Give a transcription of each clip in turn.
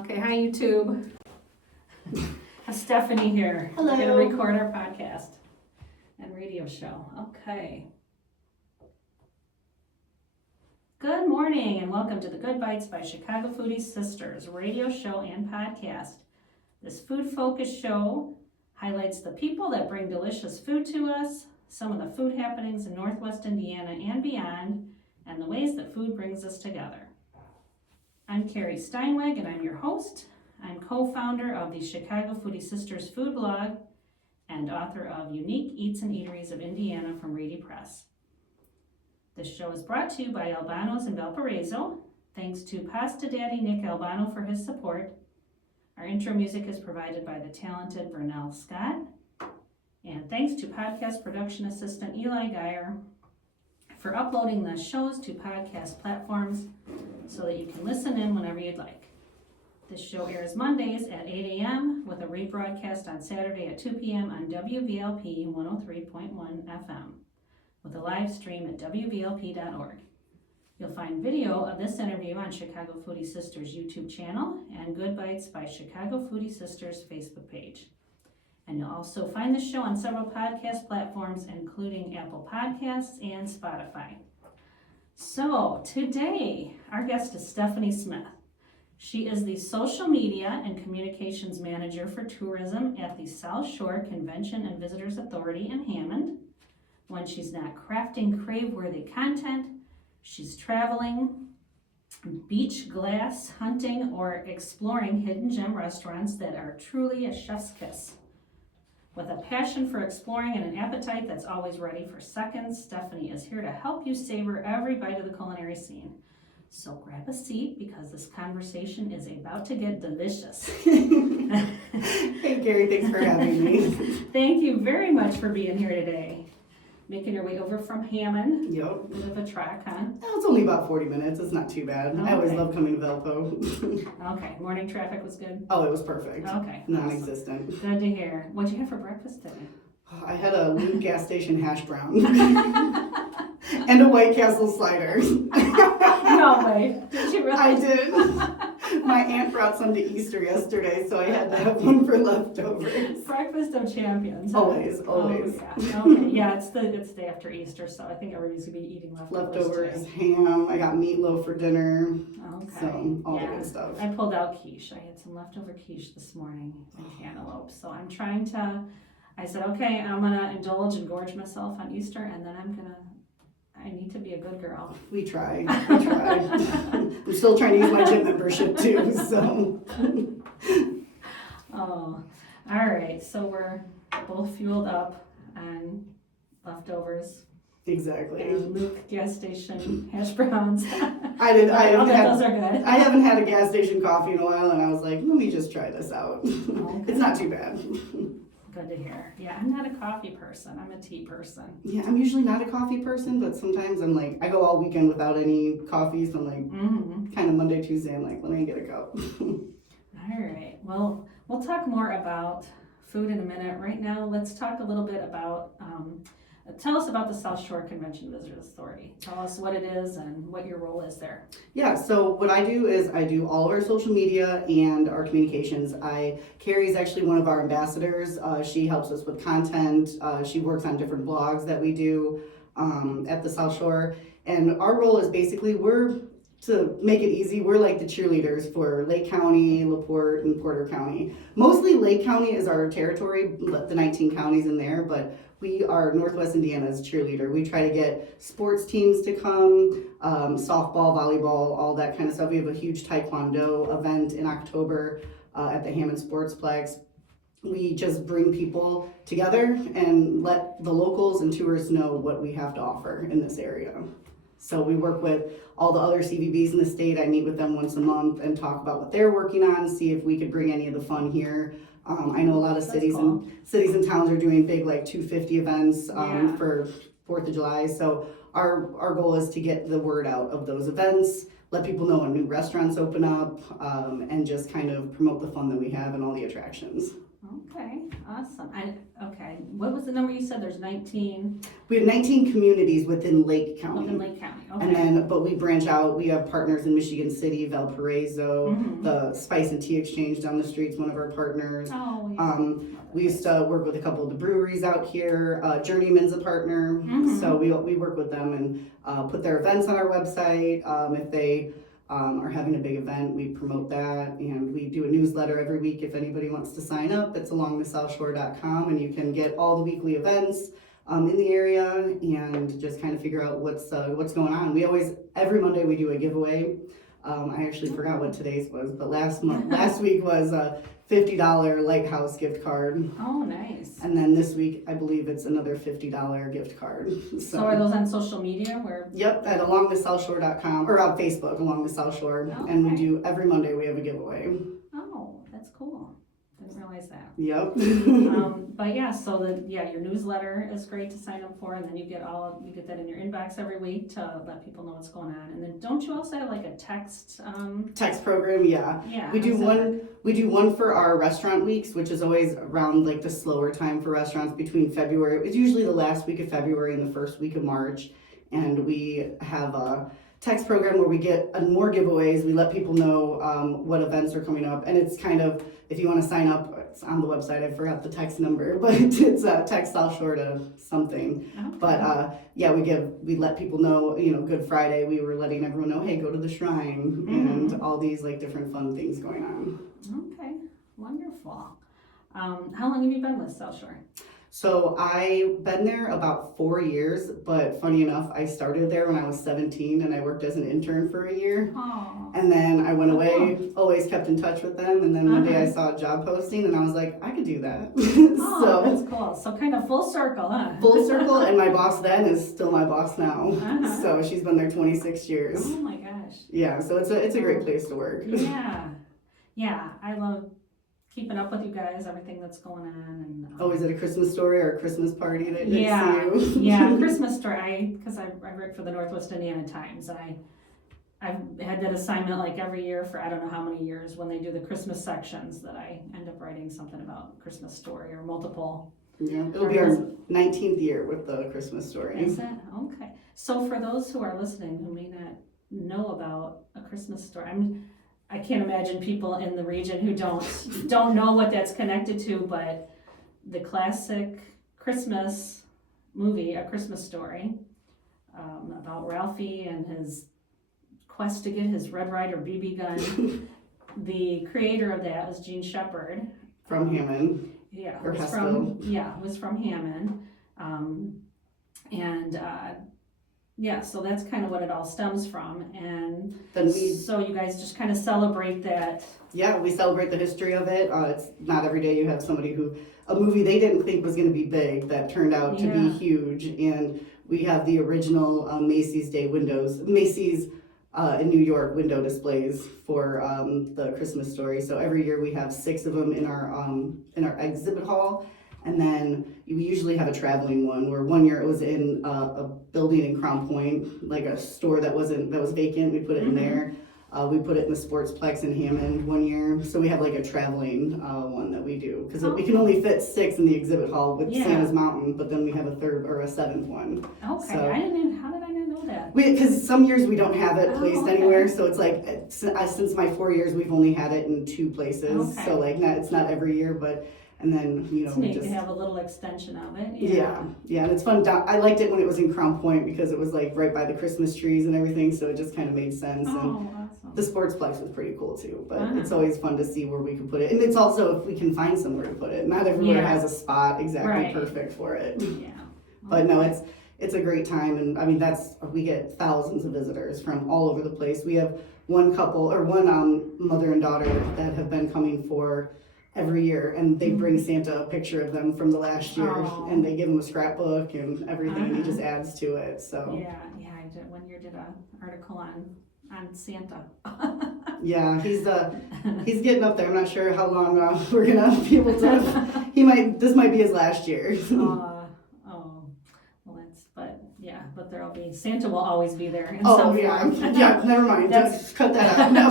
Okay, hi YouTube. Stephanie here. Hello. We're going to record our podcast and radio show. Okay. Good morning and welcome to the Good Bites by Chicago Foodie Sisters radio show and podcast. This food-focused show highlights the people that bring delicious food to us, some of the food happenings in Northwest Indiana and beyond, and the ways that food brings us together. I'm Carrie Steinweg and I'm your host. I'm co-founder of the Chicago Foodie Sisters food blog and author of Unique Eats and Eateries of Indiana from Reedy Press. This show is brought to you by Albano's in Valparaiso. Thanks to Pasta Daddy Nick Albano for his support. Our intro music is provided by the talented Vernell Scott. And thanks to podcast production assistant Eli Geyer for uploading the shows to podcast platforms so that you can listen in whenever you'd like. This show airs Mondays at 8 a.m. with a rebroadcast on Saturday at 2 p.m. on WVLP 103.1 FM with a live stream at wvlp.org. You'll find video of this interview on Chicago Foodie Sisters YouTube channel and Good Bites by Chicago Foodie Sisters Facebook page. And you'll also find the show on several podcast platforms, including Apple Podcasts and Spotify. So today, our guest is Stephanie Smith. She is the social media and communications manager for tourism at the South Shore Convention and Visitors Authority in Hammond. When she's not crafting crave-worthy content, she's traveling, beach glass hunting, or exploring hidden gem restaurants that are truly a chef's kiss. With a passion for exploring and an appetite that's always ready for seconds, Stephanie is here to help you savor every bite of the culinary scene. So grab a seat because this conversation is about to get delicious. Hey Gary, thanks for having me. Thank you very much for being here today. Making your way over from Hammond. Yep. Bit of a trek, huh? It's only about 40 minutes. It's not too bad. Okay. I always love coming to Valpo. Okay, morning traffic was good? Oh, it was perfect. Okay. Non-existent. Awesome. Good to hear. What'd you have for breakfast today? I had a Loop gas station hash brown. And a White Castle slider. No way. Did you really? I did. My aunt brought some to Easter yesterday, so I had to have one for leftovers. Breakfast of champions. Always. Oh, yeah. Okay. Yeah, it's the day after Easter, so I think everybody's gonna be eating leftovers today. Ham. I got meatloaf for dinner. Okay. So all the good stuff. I pulled out quiche. I had some leftover quiche this morning and cantaloupe. So I'm trying to. I said, okay, I'm gonna indulge and gorge myself on Easter, and then I need to be a good girl. We try. I'm still trying to use my gym membership too, so. Oh, all right. So we're both fueled up on leftovers. Exactly. And Luke gas station hash browns. Those are good. I haven't had a gas station coffee in a while, and I was like, let me just try this out. Okay. It's not too bad. Good to hear. Yeah, I'm not a coffee person. I'm a tea person. Yeah, I'm usually not a coffee person, but sometimes I'm like, I go all weekend without any coffee, so I'm like, kind of Monday, Tuesday, I'm like, let me get a cup. All right. Well, we'll talk more about food in a minute. Right now, let's talk a little bit about, tell us about the South Shore Convention Visitors Authority. Tell us what it is and what your role is there. Yeah, so what I do is I do all of our social media and our communications. Carrie is actually one of our ambassadors. She helps us with content. She works on different blogs that we do at the South Shore. And our role is basically, to make it easy, we're like the cheerleaders for Lake County, LaPorte, and Porter County. Mostly Lake County is our territory, the 19 counties in there, but we are Northwest Indiana's cheerleader. We try to get sports teams to come, softball, volleyball, all that kind of stuff. We have a huge taekwondo event in October at the Hammond Sportsplex. We just bring people together and let the locals and tourists know what we have to offer in this area. So we work with all the other CVBs in the state. I meet with them once a month and talk about what they're working on, see if we could bring any of the fun here. I know a lot of cities and towns are doing big like 250 events for 4th of July. So our goal is to get the word out of those events, let people know when new restaurants open up, and just kind of promote the fun that we have and all the attractions. Okay, awesome. Okay, what was the number you said? There's 19 We have 19 communities within Lake County. within Lake County. Okay. And then, but we branch out. We have partners in Michigan City, Valparaiso, Mhm. the Spice and Tea Exchange down the street's one of our partners. Oh, yeah. We used to work with a couple of the breweries out here. Journeyman's a partner, Mhm. so we work with them and put their events on our website. If they are having a big event, we promote that, and we do a newsletter every week. If anybody wants to sign up, it's alongthesouthshore.com, and you can get all the weekly events in the area and just kind of figure out what's going on. We always, every Monday we do a giveaway. I actually forgot what today's was, but last week was a $50 Lighthouse gift card. Oh, nice. And then this week, I believe it's another $50 gift card. So are those on social media where? Yep, at alongthesouthshore.com, or on Facebook, Along the South Shore. Okay. And we do, every Monday we have a giveaway. Oh, that's cool. Didn't realize that. Yep. But yeah, so your newsletter is great to sign up for, and then you get that in your inbox every week to let people know what's going on. And then don't you also have like a text? Text program, yeah. Yeah. We do one for our restaurant weeks, which is always around like the slower time for restaurants between February. It's usually the last week of February and the first week of March. And we have a text program where we get more giveaways. We let people know what events are coming up. And it's kind of, if you want to sign up, it's on the website. I forgot the text number, but it's text South Shore to something. Okay. But we let people know, Good Friday, we were letting everyone know, hey, go to the shrine, and all these like different fun things going on. Okay, wonderful. How long have you been with South Shore? So I've been there about 4 years, but funny enough, I started there when I was 17 and I worked as an intern for a year. Oh. And then I went away, always kept in touch with them. And then one day I Uh-huh. saw a job posting and I was like, I could do that. Oh, So that's cool. So kind of full circle, huh? full circle, and my boss then is still my boss now. Uh-huh. So she's been there 26 years. Oh my gosh. Yeah, so it's a great place to work. Yeah. Yeah, I love keeping up with you guys, everything that's going on. And Always at a Christmas story or a Christmas party that see you. Yeah, Christmas story. Because I work for the Northwest Indiana Times, and I've had that assignment like every year for I don't know how many years when they do the Christmas sections that I end up writing something about Christmas story or multiple. Yeah, it'll be our 19th year with the Christmas story. Is that okay? So for those who are listening who may not know about a Christmas story, I can't imagine people in the region who don't know what that's connected to, but the classic Christmas movie, A Christmas Story, about Ralphie and his quest to get his Red Ryder BB gun. The creator of that was Gene Shepard. From Hammond. Yeah, Or it was from Hammond. So that's kind of what it all stems from. And Then so you guys just kind of celebrate that. Yeah, we celebrate the history of it. It's not every day you have somebody a movie they didn't think was going to be big that turned out to be huge. And we have the original Macy's in New York window displays for the Christmas story. So every year we have 6 of them in our exhibit hall. And then we usually have a traveling one, where one year it was in a building in Crown Point, like a store that was vacant. We put it in there. We put it in the Sportsplex in Hammond one year. So we have like a traveling one that we do, because we can only fit 6 in the exhibit hall with Santa's Mountain, but then we have a 3rd or a 7th one. Okay, So, how did I not know that? because some years we don't have it placed okay. anywhere, so it's like since my 4 years we've only had it in 2 places. Okay. So like it's not every year, but. And then, It's neat to have a little extension of it. Yeah, and it's fun. I liked it when it was in Crown Point because it was like right by the Christmas trees and everything, so it just kind of made sense. And Awesome. the Sportsplex was pretty cool too, but it's always fun to see where we can put it. And it's also if we can find somewhere to put it. Not everywhere has a spot exactly perfect for it. Yeah. But no, it's a great time, and I mean we get thousands of visitors from all over the place. We have one mother and daughter that have been coming for every year, and they bring Santa a picture of them from the last year, and they give him a scrapbook and everything, and he just adds to it. So I did one year did an article on Santa. Yeah, he's getting up there. I'm not sure how long we're gonna be able to. This might be his last year. But that there'll be, Santa will always be there in Oh, some yeah. form. Yeah, never mind. That's- Cut that out. No.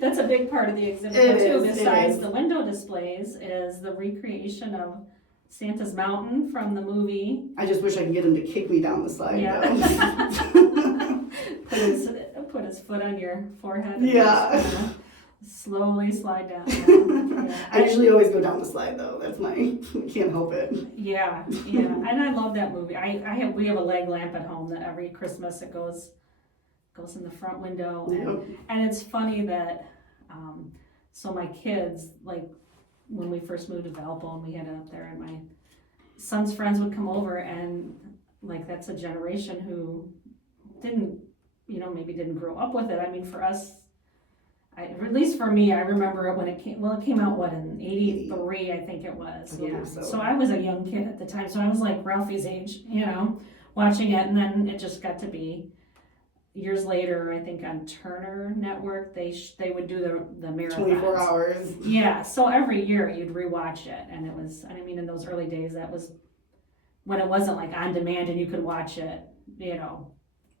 That's a big part of the exhibit It too, is, it besides is. the window displays, is the recreation of Santa's Mountain from the movie. I just wish I could get him to kick me down the slide, Yeah. though. Put his foot on your forehead and Yeah. just, slowly slide down. Yeah. I usually always go down the slide, though. That's can't help it. Yeah, and I love that movie. We have a leg lamp at home that every Christmas it goes in the front window, and it's funny that so my kids, like when we first moved to Valpo and we had it up there, and my son's friends would come over, and like that's a generation who didn't, maybe didn't grow up with it. I mean, for us, at least for me, I remember it when it came. Well, it came out in '83, I think it was. I believe so. So I was a young kid at the time, so I was like Ralphie's age, watching it, and then it just got to be years later. I think on Turner Network, they would do the marathon. 24 hours. Yeah, so every year you'd rewatch it, and it was. I mean, in those early days, that was when it wasn't like on demand and you could watch it.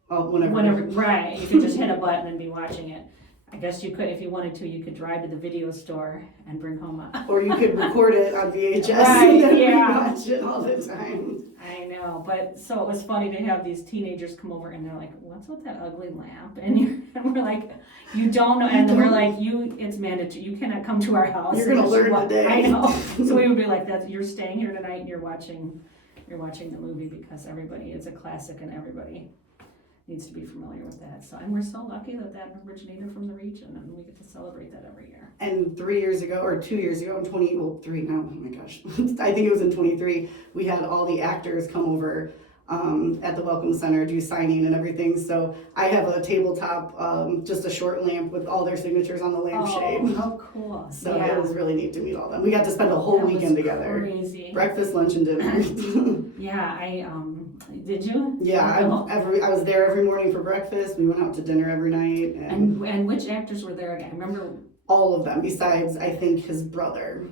Whenever. Right, you could just hit a button and be watching it. I guess you could, if you wanted to, you could drive to the video store and bring home Or you could record it on VHS Right, and then yeah. watch it all the time. I know, but so it was funny to have these teenagers come over and they're like, "What's with that ugly lamp?" And we're like, "You don't know," and we're like, it's mandatory. You cannot come to our house. You're gonna learn today. I know. So we would be like, you're staying here tonight and you're watching the movie because it's a classic and everybody needs to be familiar with that. So, and we're so lucky that originated from the region, and we get to celebrate that every year. And 3 years ago, or 2 years ago, in 3 now, oh my gosh, I think it was in 23, we had all the actors come over at the Welcome Center, do signing and everything. So I have a tabletop, just a short lamp with all their signatures on the lampshade. Oh, how cool. So yeah. it was really neat to meet all them. We got to spend a whole weekend together. Crazy. Breakfast, lunch, and dinner. Yeah, did you? Yeah, I was there every morning for breakfast. We went out to dinner every night. And which actors were there again? I remember. All of them, besides I think his brother.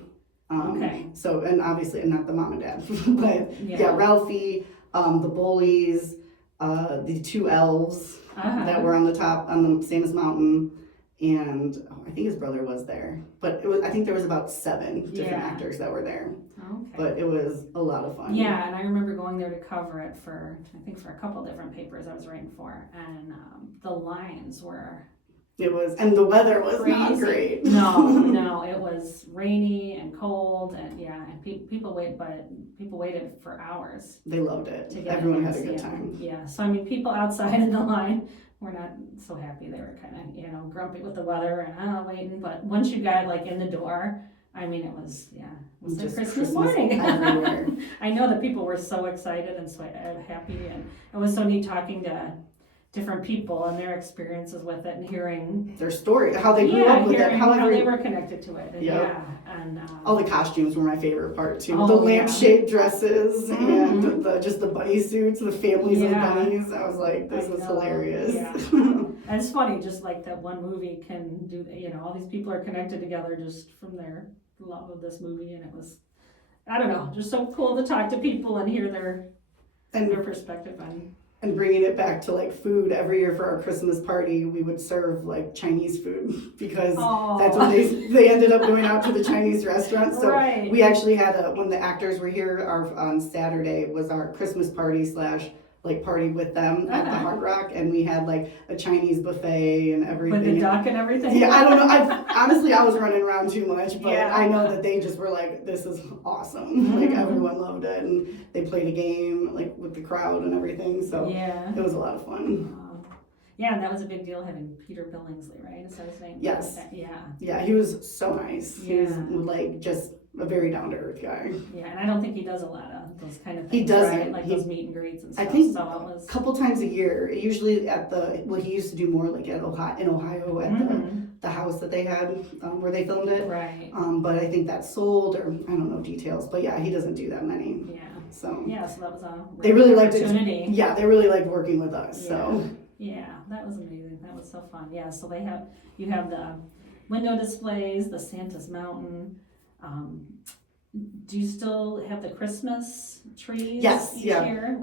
Okay. So, and obviously, and not the mom and dad, but yeah Ralphie, the bullies, the two elves that were on the top on the Santa's Mountain, and I think his brother was there. But I think there was about 7 different actors that were there. Okay. But it was a lot of fun. Yeah, and I remember going there to cover it for a couple different papers I was writing for, and the lines were. It was, and the weather was crazy. Not great. No, it was rainy and cold, and people waited for hours. They loved it. To get Everyone had a good time. Yeah, so I mean, people outside in the line were not so happy. They were kind of, grumpy with the weather and waiting. But once you got like in the door, I mean, it was the Christmas morning. Everywhere. I know that people were so excited and so happy, and it was so neat talking to different people and their experiences with it and hearing their story, how they grew up with it, how they were connected to it. And all the costumes were my favorite part too. Oh, the lampshade dresses and just the bunny suits, the families of the Yeah. bunnies. I was like, this is hilarious. Yeah. And it's funny, just like that one movie can do, all these people are connected together just from their love of this movie, and it was, I don't know, just so cool to talk to people and hear their perspective on. And bringing it back to like food, every year for our Christmas party, we would serve like Chinese food because that's when they ended up going out to the Chinese restaurant. So right. we actually had when the actors were here, on Saturday was our Christmas party / like party with them at the Hard Rock, and we had like a Chinese buffet and everything. With the duck and everything? Yeah, I don't know. Honestly, I was running around too much, but Yeah. I know that they just were like, this is awesome. Like everyone loved it, and they played a game like with the crowd and everything, so it was a lot of fun. Yeah, and that was a big deal having Peter Billingsley, right? Is that his name? Yes. Yeah, he was so nice. Yeah. He was like just a very down-to-earth guy. Yeah, and I don't think he does a lot of those kind of things. He doesn't. Right? Like those meet and greets and stuff. I think so it was a couple times a year, usually at he used to do more like in Ohio at the house that they had where they filmed it. Right. But I think that sold, or I don't know details, but yeah, he doesn't do that many. Yeah. So that was a they really liked opportunity. it. Yeah, they really liked working with us. Yeah. So yeah, that was amazing. That was so fun. Yeah, so you have the window displays, the Santa's Mountain. do you still have the Christmas trees Yes, each yeah. year?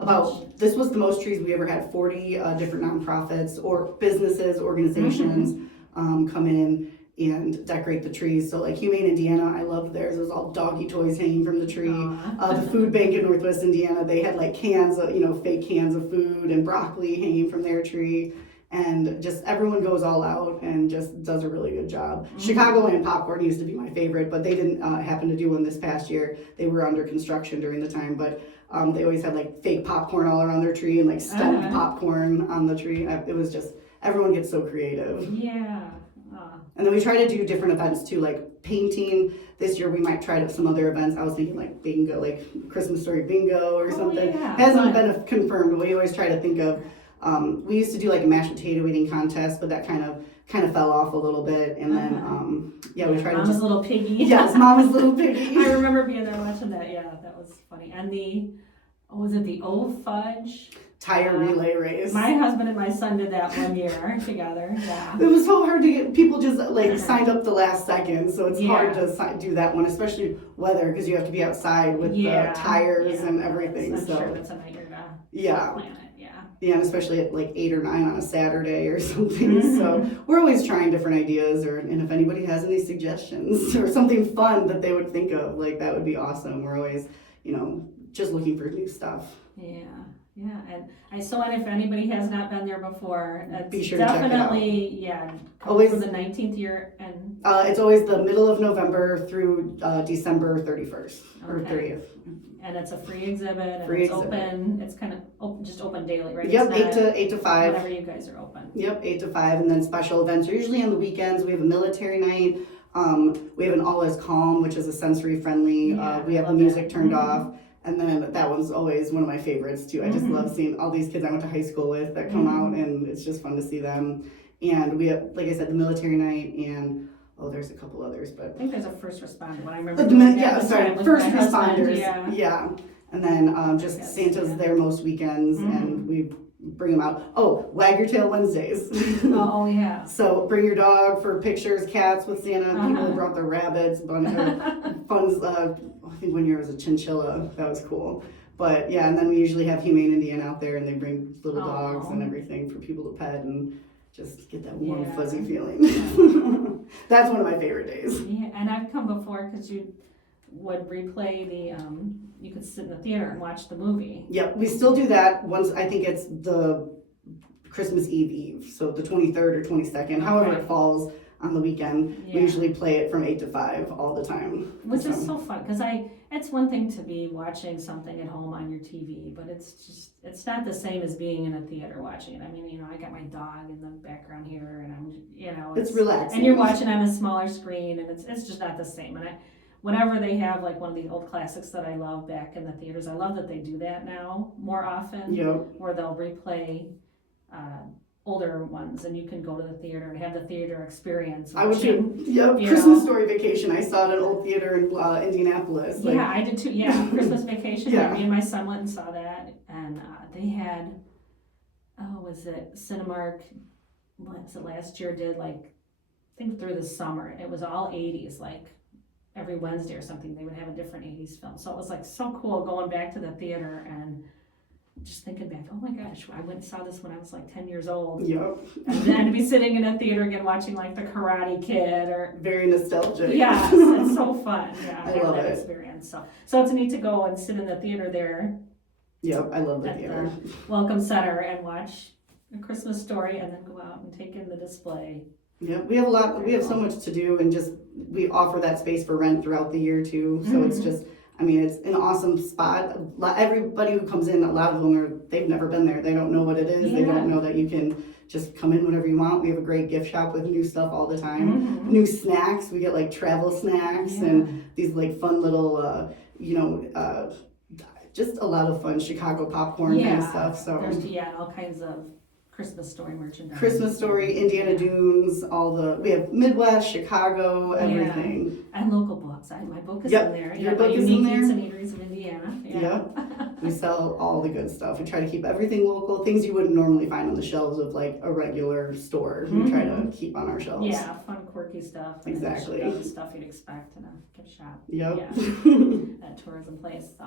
This was the most trees we ever had. 40 different nonprofits or businesses, organizations come in and decorate the trees. So like Humane Indiana, I loved theirs. It was all doggy toys hanging from the tree. The food bank in Northwest Indiana, they had like cans of, fake cans of food and broccoli hanging from their tree. And just everyone goes all out and just does a really good job. Chicagoland popcorn used to be my favorite, but they didn't happen to do one this past year. They were under construction during the time, but they always had like fake popcorn all around their tree and like stuffed popcorn on the tree. It was just, everyone gets so creative. Yeah. And then we try to do different events too, like painting. This year we might try some other events. I was thinking like bingo, like Christmas story bingo or something. Yeah. Hasn't been confirmed, but we always try to think of. We used to do like a mashed potato eating contest, but that kind of fell off a little bit. And then we tried Mama's Little Piggy. Yes, Mama's Little Piggy. I remember being there watching that. Yeah, that was funny. And was it the old fudge? Tire relay race. My husband and my son did that one year together. Yeah. It was so hard to get people just like signed up the last second, so it's hard to do that one, especially weather, because you have to be outside with the tires and everything. I'm so sure that's a nightmare to plan it. Yeah, and especially at like 8 or 9 on a Saturday or something. So we're always trying different ideas, and if anybody has any suggestions or something fun that they would think of, like that would be awesome. We're always, just looking for new stuff. Yeah, and if anybody has not been there before, be sure to check it out. Always for the 19th year, and it's always the middle of November through December 31st or 30th. And it's a free exhibit, and it's open. It's kind of open daily, right? Yep, 8 to 5. Whenever you guys are open. Yep, 8 to 5, and then special events are usually on the weekends. We have a military night. We have an All Is Calm, which is a sensory friendly. We have the music turned off. And then that one's always one of my favorites too. I just love seeing all these kids I went to high school with that come out, and it's just fun to see them. And we have, like I said, the military night, and there's a couple others, but I think there's a first responder one. I remember. First responders. Yeah. And then just Santa's there most weekends, and we bring them out. Wag Your Tail Wednesdays. Yeah. So bring your dog for pictures, cats with Santa. People brought their rabbits, a bunch of fun. I think one year was a chinchilla. That was cool. But yeah, and then we usually have Humane Indiana out there, and they bring little dogs and everything for people to pet and just get that warm, fuzzy feeling. That's one of my favorite days. Yeah, and I've come before because you would replay you could sit in the theater and watch the movie. Yep, we still do that once. I think it's the Christmas Eve, so the 23rd or 22nd, however it falls on the weekend. We usually play it from 8 to 5 all the time. Which is so fun, because it's one thing to be watching something at home on your TV, but it's not the same as being in a theater watching it. I mean, I got my dog in the background here, and it's relaxing. And you're watching on a smaller screen, and it's just not the same. And whenever they have like one of the old classics that I love back in the theaters, I love that they do that now more often. Yep. Where they'll replay older ones, and you can go to the theater and have the theater experience. I went to Christmas Story Vacation. I saw it at an old theater in Indianapolis. I did too. Yeah, Christmas Vacation. Me and my son went and saw that, and they had was it Cinemark? What was it last year? Did I think through the summer. It was all 80s, like every Wednesday or something. They would have a different 80s film. So it was so cool going back to the theater and just thinking back, oh my gosh, I went and saw this when I was 10 years old. Yep. And then to be sitting in a theater again watching the Karate Kid or... Very nostalgic. Yes, it's so fun. Yeah, I love that experience. So it's neat to go and sit in the theater there. Yep, I love the theater. The Welcome Center and watch A Christmas Story and then go out and take in the display. Yeah, we have so much to do, and we offer that space for rent throughout the year too. So it's just... it's an awesome spot. Everybody who comes in, a lot of them they've never been there. They don't know what it is. Yeah. They don't know that you can just come in whenever you want. We have a great gift shop with new stuff all the time. New snacks. We get travel snacks and these fun little, just a lot of fun Chicago popcorn kind of stuff. So there's all kinds of Christmas Story merchandise. Christmas Story, Indiana Dunes, we have Midwest, Chicago, everything. And local books. My book is in there. Your book is in there. Unique Eats and Eateries of Indiana. Yep. We sell all the good stuff. We try to keep everything local, things you wouldn't normally find on the shelves of a regular store. We try to keep on our shelves. Yeah, fun, quirky quirky stuff. And Exactly. Then the stuff you'd expect in a gift shop. Yep. Yeah, at tourism place. So,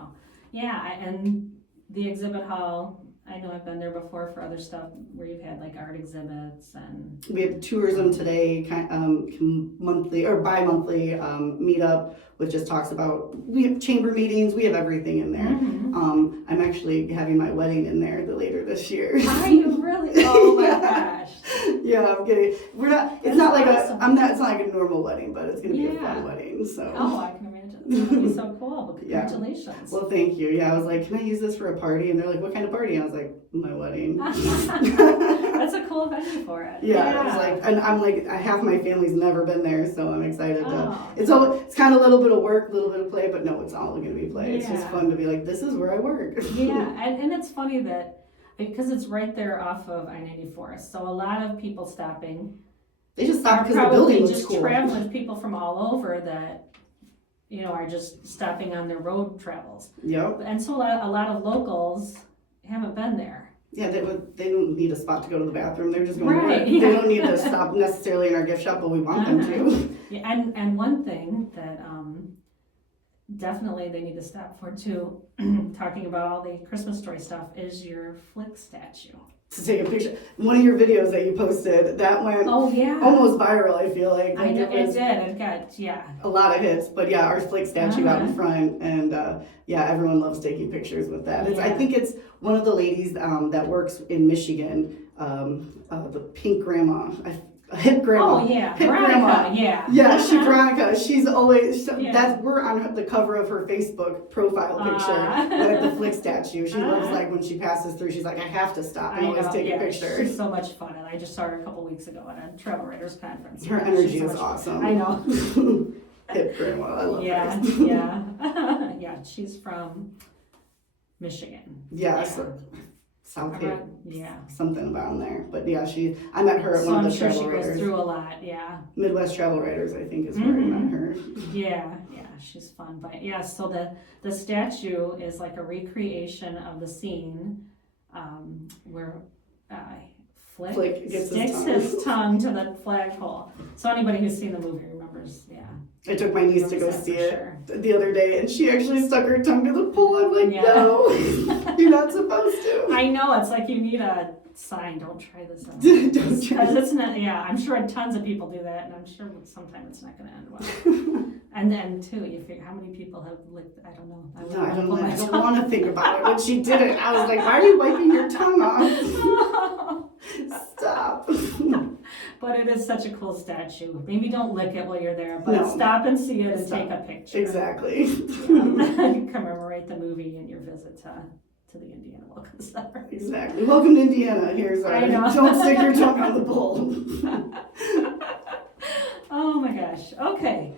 yeah, and the exhibit hall, I know I've been there before for other stuff where you've had like art exhibits and. We have tourism today, monthly or bi-monthly meetup, which just talks about, we have chamber meetings, we have everything in there. Mm-hmm. I'm actually having my wedding in there later this year. Are you really? Oh my gosh. Yeah, I'm kidding. We're not, it's That's not like awesome. it's not like a normal wedding, but it's gonna be a Yeah. fun wedding, so. Oh, I can imagine. It's gonna be so cool. Well, Yeah. congratulations. Well, thank you. Yeah, I was like, can I use this for a party? And they're like, what kind of party? And I was like, my wedding. That's a cool venue for it. Yeah, I was like, and I'm like, half my family's never been there, so I'm excited to. Oh. It's kind of a little bit of work, a little bit of play, but no, it's all gonna be play. It's just Yeah. fun to be like, this is where I work. Yeah, and it's funny that because it's right there off of I-94, so a lot of people stopping They just are stopped because the probably building looks just cool. traveling, people from all over that, you know, are just stopping on their road travels. Yep. And so a lot of locals haven't been there. Yeah, they don't need a spot to go to the bathroom. They're just going to Right, work. yeah. They don't need to stop necessarily in our gift shop, but we want them to. Yeah, and one thing that definitely they need to stop for too, talking about all the Christmas story stuff, is your Flick statue. To take a picture. One of your videos that you posted, that went Oh yeah, almost viral, I feel like. I know it it was did. It got a lot of hits, but yeah, our Flick statue out in Uh-huh. front, and yeah, everyone loves taking pictures with that. I Yeah. think it's one of the ladies that works in Michigan, the pink grandma, a hip grandma. Oh yeah, Hip Veronica, grandma. yeah. Yeah, Veronica. She's always Yeah. we're on the cover of her Facebook profile picture with the Flick statue. She loves, like, when she passes through, she's like, I have to stop and I always know, take yeah, a picture. she's so much fun, and I just saw her a couple weeks ago at a Travel Writers Conference. Her She's energy so is much- awesome. I know. Hip grandma, I love Yeah, her. yeah, yeah. She's from Michigan. Yeah, Yeah. so South Hill, Yeah. something about there. But yeah, I met her at So one of I'm the sure she travel goes writers. through a lot. Yeah. Midwest Travel Writers, I think, is where I met her. Yeah, she's fun. But yeah, so the statue is like a recreation of the scene where Flick Flick gets sticks his tongue to the flagpole. So anybody who's seen the movie remembers, yeah. I took my niece to go Remembers that see for it sure. the other day, and she actually stuck her tongue to the pole. I'm like, Yeah. no, you're not supposed to. I know, it's like you need a sign, don't try this out. Don't try Because it's not, yeah, I'm sure tons of people do that, and I'm sure sometime it's not gonna end well. And then too, you figure how many people have licked, I don't know. No, I don't want to think about it. When she did it, I was like, why are you wiping your tongue off? Stop. But it is such a cool statue. Maybe don't lick it while you're there, but No. stop and see it and Stop. take a picture. Exactly. Yeah. Commemorate the movie and your visit to the Indiana Welcome Center. Exactly. Welcome to Indiana. Here's our I know. don't stick your tongue on the pole. Oh my gosh. Okay.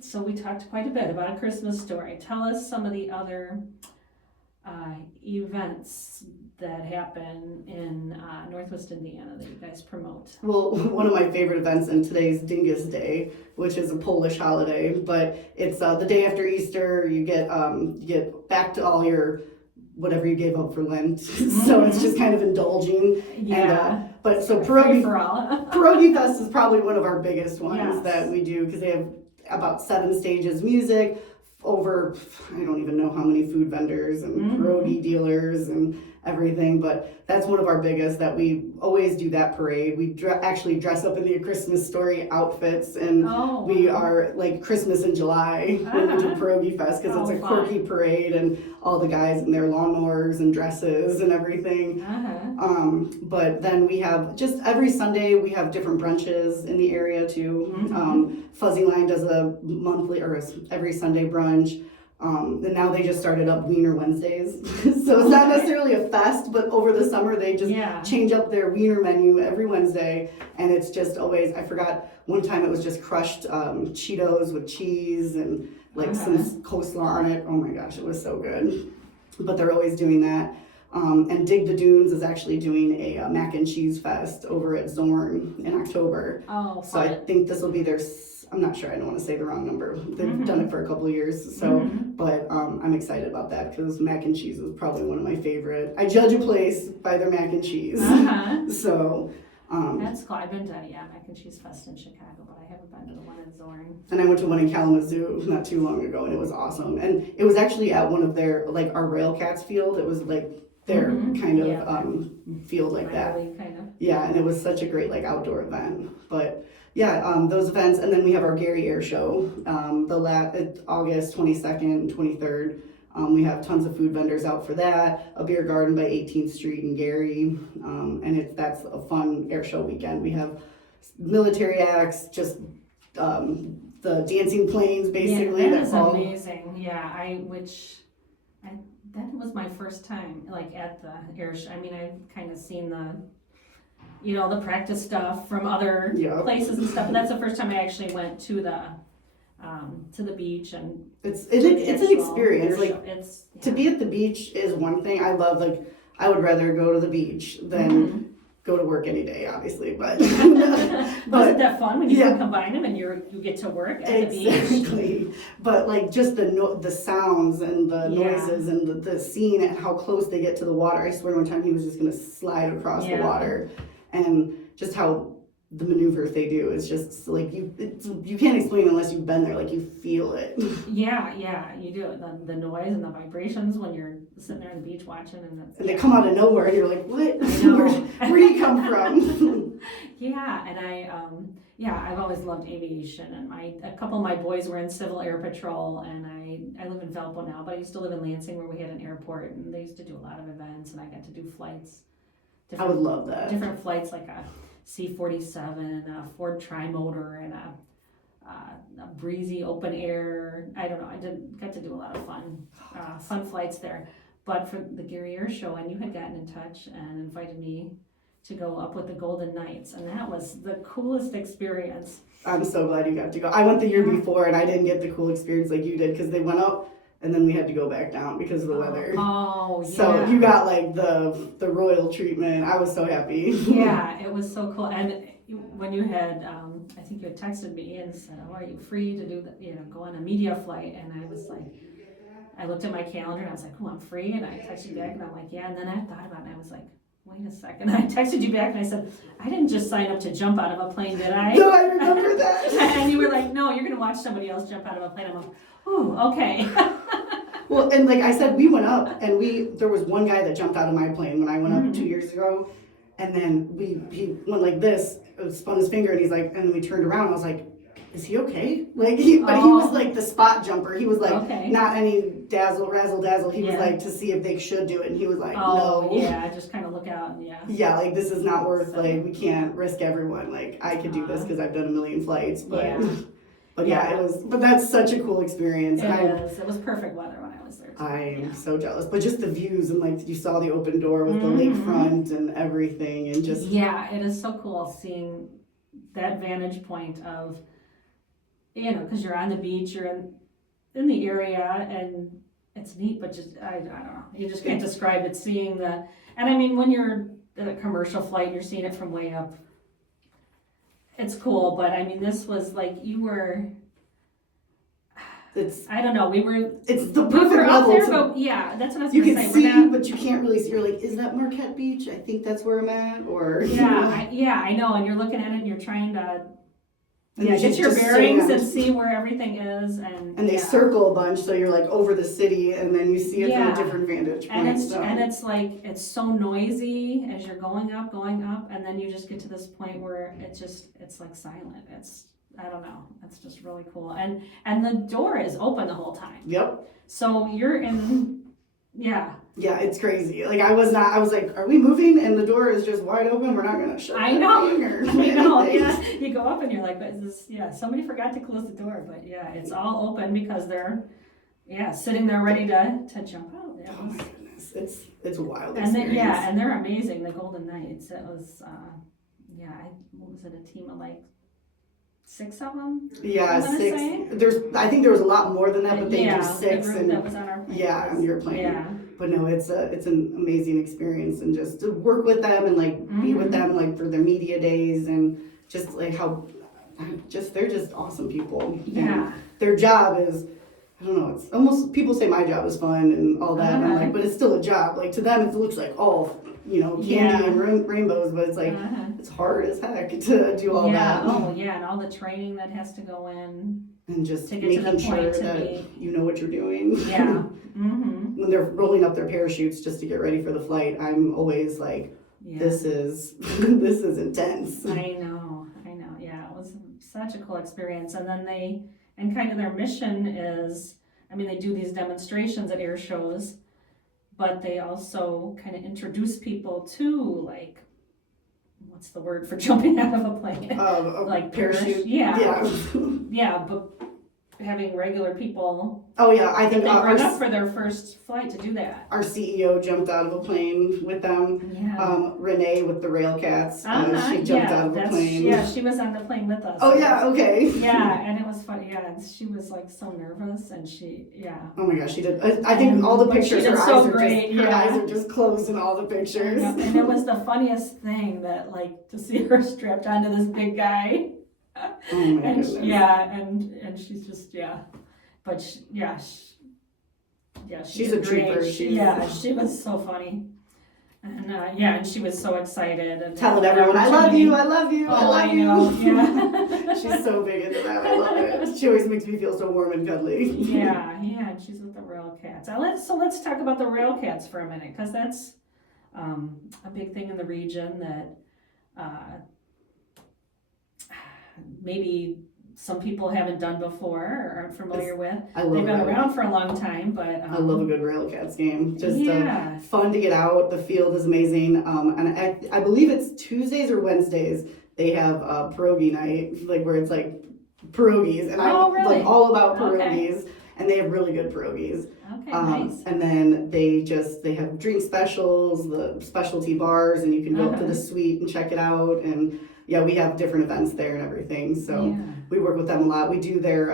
So we talked quite a bit about A Christmas Story. Tell us some of the other events that happen in Northwest Indiana that you guys promote. Well, one of my favorite events, and today's Dingus Day, which is a Polish holiday, but it's the day after Easter. You get back to all your whatever you gave up for Lent. So it's just kind of indulging. Yeah. But so Free Pierogi for all. Pierogi Fest is probably one of our biggest ones Yes. that we do, because they have about 7 stages, music, over, I don't even know how many food vendors and pierogi dealers and everything, but that's one of our biggest, that we always do that parade. We actually dress up in the Christmas Story outfits, and Oh. we are like Christmas in July when we do Pierogi Fest, because it's a fun. quirky parade, and all the guys in their lawnmowers and dresses and everything. But then we have, just every Sunday we have different brunches in the area too. Fuzzy Line does a monthly or every Sunday brunch. And now they just started up Wiener Wednesdays. So it's not necessarily a fest, but over the summer they just change up their wiener menu every Wednesday. And it's just always, I forgot, one time it was just crushed Cheetos with cheese and like some coleslaw on it. Oh my gosh, it was so good. But they're always doing that. And Dig the Dunes is actually doing a mac and cheese fest over at Zorn in October. Oh, So I think this will be their, I'm not sure, I don't want to say the wrong number. They've done it for a couple of years, so, but I'm excited about that, because mac and cheese is probably one of my favorite. I judge a place by their mac and cheese. So, That's cool. I've been to Mac and Cheese Fest in Chicago, but I haven't been to the one in Zoring. And I went to one in Kalamazoo not too long ago, and it was awesome. And it was actually at one of their, like, our Railcats field. It was like their kind of field like that. Kind of. Yeah, and it was such a great, like, outdoor event. But yeah, those events, and then we have our Gary Air Show, August 22nd, 23rd. We have tons of food vendors out for that. A beer garden by 18th Street in Gary, and that's a fun air show weekend. We have military acts, just the dancing planes, basically. Yeah, that is amazing. Yeah, that was my first time, like, at the air show. I mean, I've kind of seen the practice stuff from other places and stuff, but that's the first time I actually went to the beach, and it's an experience. Like, to be at the beach is one thing. I love, like, I would rather go to the beach than go to work any day, obviously, but wasn't that fun when you can combine them and you get to work at the beach? Exactly. But, like, just the sounds and the noises and the scene and how close they get to the water. I swear one time he was just gonna slide across the water, and just how the maneuvers they do is just like you can't explain unless you've been there. Like, you feel it. Yeah, you do. The noise and the vibrations when you're sitting there on the beach watching, and they come out of nowhere, and you're like, what? Where do you come from? Yeah, and I've always loved aviation, and a couple of my boys were in Civil Air Patrol, and I live in Valpo now, but I used to live in Lansing where we had an airport, and they used to do a lot of events, and I got to do flights. I would love that. Different flights, like a C-47, a Ford Tri-Motor, and a breezy open air. I don't know. I got to do a lot of fun flights there. But for the Gary Air Show, and you had gotten in touch and invited me to go up with the Golden Knights, and that was the coolest experience. I'm so glad you got to go. I went the year before, and I didn't get the cool experience like you did, because they went up, and then we had to go back down because of the weather. Oh, yeah. So you got, like, the royal treatment. I was so happy. Yeah, it was so cool. And when you had, I think you had texted me and said, "Oh, are you free to do go on a media flight?" And I was like, I looked at my calendar and I was like, "Oh, I'm free." And I texted you back and I'm like, "Yeah." And then I thought about it and I was like, wait a second. I texted you back and I said, "I didn't just sign up to jump out of a plane, did I?" No, I remember that. And you were like, "No, you're going to watch somebody else jump out of a plane." I'm like, "Oh, okay." Well, and like I said, we went up, and there was one guy that jumped out of my plane when I went up 2 years ago, and then he went like this, spun his finger, and he's like, and we turned around, I was like, is he okay? Like, he was like the spot jumper. He was like, not any razzle dazzle. He was like, to see if they should do it, and he was like, no. Yeah, just kind of look out, Yeah, like, this is not worth, like, we can't risk everyone. Like, I could do this because I've done a million flights, but... But but that's such a cool experience. It was perfect weather when I was there too. I'm so jealous. But just the views, and like, you saw the open door with the lakefront and everything, and just... Yeah, it is so cool seeing that vantage point of, because you're on the beach, you're in the area, and it's neat, but just, I don't know. You just can't describe it, seeing and I mean, when you're at a commercial flight, you're seeing it from way up. It's cool, but I mean, this was like, I don't know, it's the perfect level. There, but yeah, that's what I was going to say. You can see, but you can't really see. You're like, is that Marquette Beach? I think that's where I'm at, or... Yeah, I know, and you're looking at it and you're trying to get your bearings and see where everything is. And they circle a bunch, so you're like over the city, and then you see it from a different vantage point. And it's like, it's so noisy as you're going up, and then you just get to this point where it's like silent. I don't know, it's just really cool. And the door is open the whole time. Yep. So you're in, Yeah, it's crazy. Like, I was like, are we moving? And the door is just wide open. We're not going to shut it. I know. Yeah. You go up and you're like, but this, somebody forgot to close the door. But yeah, it's all open because they're, sitting there ready to jump out. Oh my goodness. It's a wild experience. And and they're amazing, the Golden Knights. It was, what was it, a team of like 6 of them? Yeah, 6. I think there was a lot more than that, but they do 6. The group that was on our plane. Yeah, on your plane. Yeah. But no, it's an amazing experience, and just to work with them and like be with them like for their media days, and just like how they're just awesome people. Yeah. And their job is, I don't know, it's almost, people say my job is fun and all that, and I'm like, but it's still a job. Like, to them it looks like all, candy and rainbows, but it's like it's hard as heck to do all Yeah, that. oh, yeah, and all the training that has to go in. And just To get to the making point sure to that be- you know what you're doing. Yeah, mm-hmm, When they're rolling up their parachutes just to get ready for the flight, I'm always like, yeah. this is this is intense. I know, yeah, it was such a cool experience, and then and kind of their mission is, I mean, they do these demonstrations at air shows, but they also kind of introduce people to, like, what's the word for jumping out of a plane? A Like parachute. Yeah, yeah, but having regular people Oh yeah, I that think they our bring up for their first flight to do that. our CEO jumped out of a plane with them. Yeah. Renee with the rail cats, Uh-huh, she jumped out of a that's, plane. yeah, she was on the plane with us. Oh yeah, okay. Yeah, and it was funny. Yeah, and she was like so nervous, and yeah. Oh my gosh, she did. I think all the But she pictures, did her so eyes are great, just her yeah. eyes are just closed in all the pictures. And it was the funniest thing that, like, to see her strapped onto this big guy. Oh my And goodness. and she's just but She's did a trooper. great. She's- She was so funny. And and she was so excited. And Telling everyone, I love you, I love you, I Oh, love I you. know, yeah. She's so big into that. I love it. She always makes me feel so warm and cuddly. Yeah, and she's with the Rail Cats. Let's talk about the Rail Cats for a minute, because that's a big thing in the region that maybe some people haven't done before or aren't familiar with. I love They've been that. around for a long time, but I love a good Rail Cats game. Just yeah. fun to get out. The field is amazing. And I believe it's Tuesdays or Wednesdays. They have pierogi night, like where it's like pierogies, and I'm really? like all about Okay. pierogies. And they have really good pierogies. Okay, nice. And then they have drink specials, the specialty bars, and you can go up to the suite and check it out. And yeah, we have different events there and everything. So we work with them a lot. We do their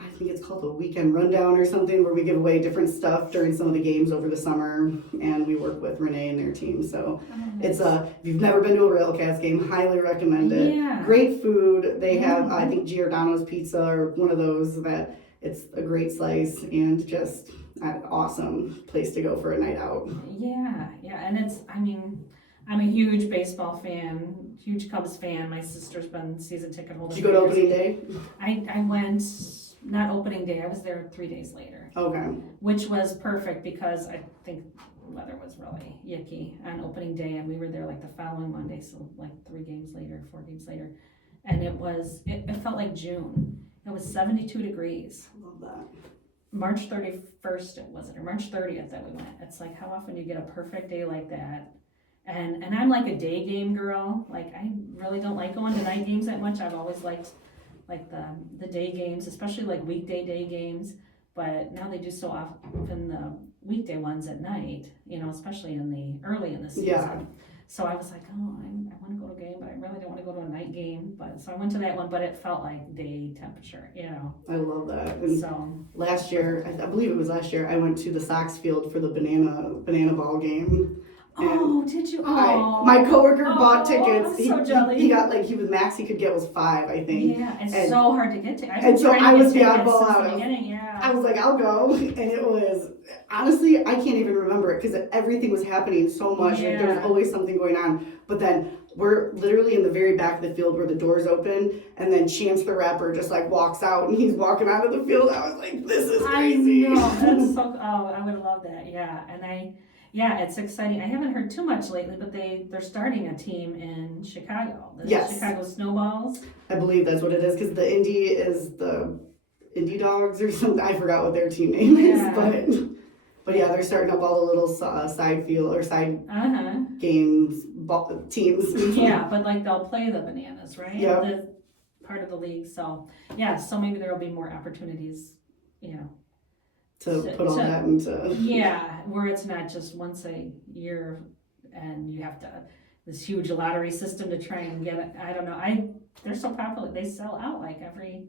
I think it's called a weekend rundown or something, where we give away different stuff during some of the games over the summer, and we work with Renee and their team. So it's if you've never been to a Railcats game, highly recommend it. Yeah. Great food. They have I think Giordano's pizza or one of those that it's a great slice and just an awesome place to go for a night out. Yeah, and I'm a huge baseball fan, huge Cubs fan. My sister's been season ticket holder. Did you go to opening day? I went, not opening day, I was there 3 days later. Okay. Which was perfect because I think the weather was really yucky on opening day, and we were there like the following Monday, so like 4 games later. And it felt like June. It was 72 degrees. I love that. March 31st it was, or March 30th that we went. It's like, how often do you get a perfect day like that? And I'm like a day game girl. Like, I really don't like going to night games that much. I've always liked like the day games, especially like weekday day games. But now they do so often the weekday ones at night, especially early in the season. Yeah. So I was like, oh, I want to go to a game, but I really don't want to go to a night game. So I went to that one, but it felt like day temperature, I love that. And So last year, I believe it was last year, I went to the Sox field for the banana ball game. oh, did you? Oh, My coworker bought tickets. I'm so jelly. He got the max he could get was 5, I think. Yeah, it's And- so hard to get to. and so I was the oddball since out the of- beginning. Yeah. I was like, I'll go. And it was, honestly, I can't even remember it because everything was happening so much. Like, there was Yeah. always something going on. But then we're literally in the very back of the field where the doors open. And then Chance the Rapper just like walks out and he's walking out of the field. I was like, this is crazy. I know. That's so. Oh, I would love that. Yeah, and it's exciting. I haven't heard too much lately, but they're starting a team in Chicago. The Yes. Chicago Snowballs. I believe that's what it is because the Indy is the Indie Dogs or something. I forgot what their team name Yeah. is, but yeah, they're starting up all the little side field or side games teams. Yeah, but like they'll play the bananas, right? Yep. The part of the league. So yeah, so maybe there will be more opportunities, to put all that into. Yeah, where it's not just once a year and you have this huge lottery system to try and get it. I don't know. They're so popular. They sell out like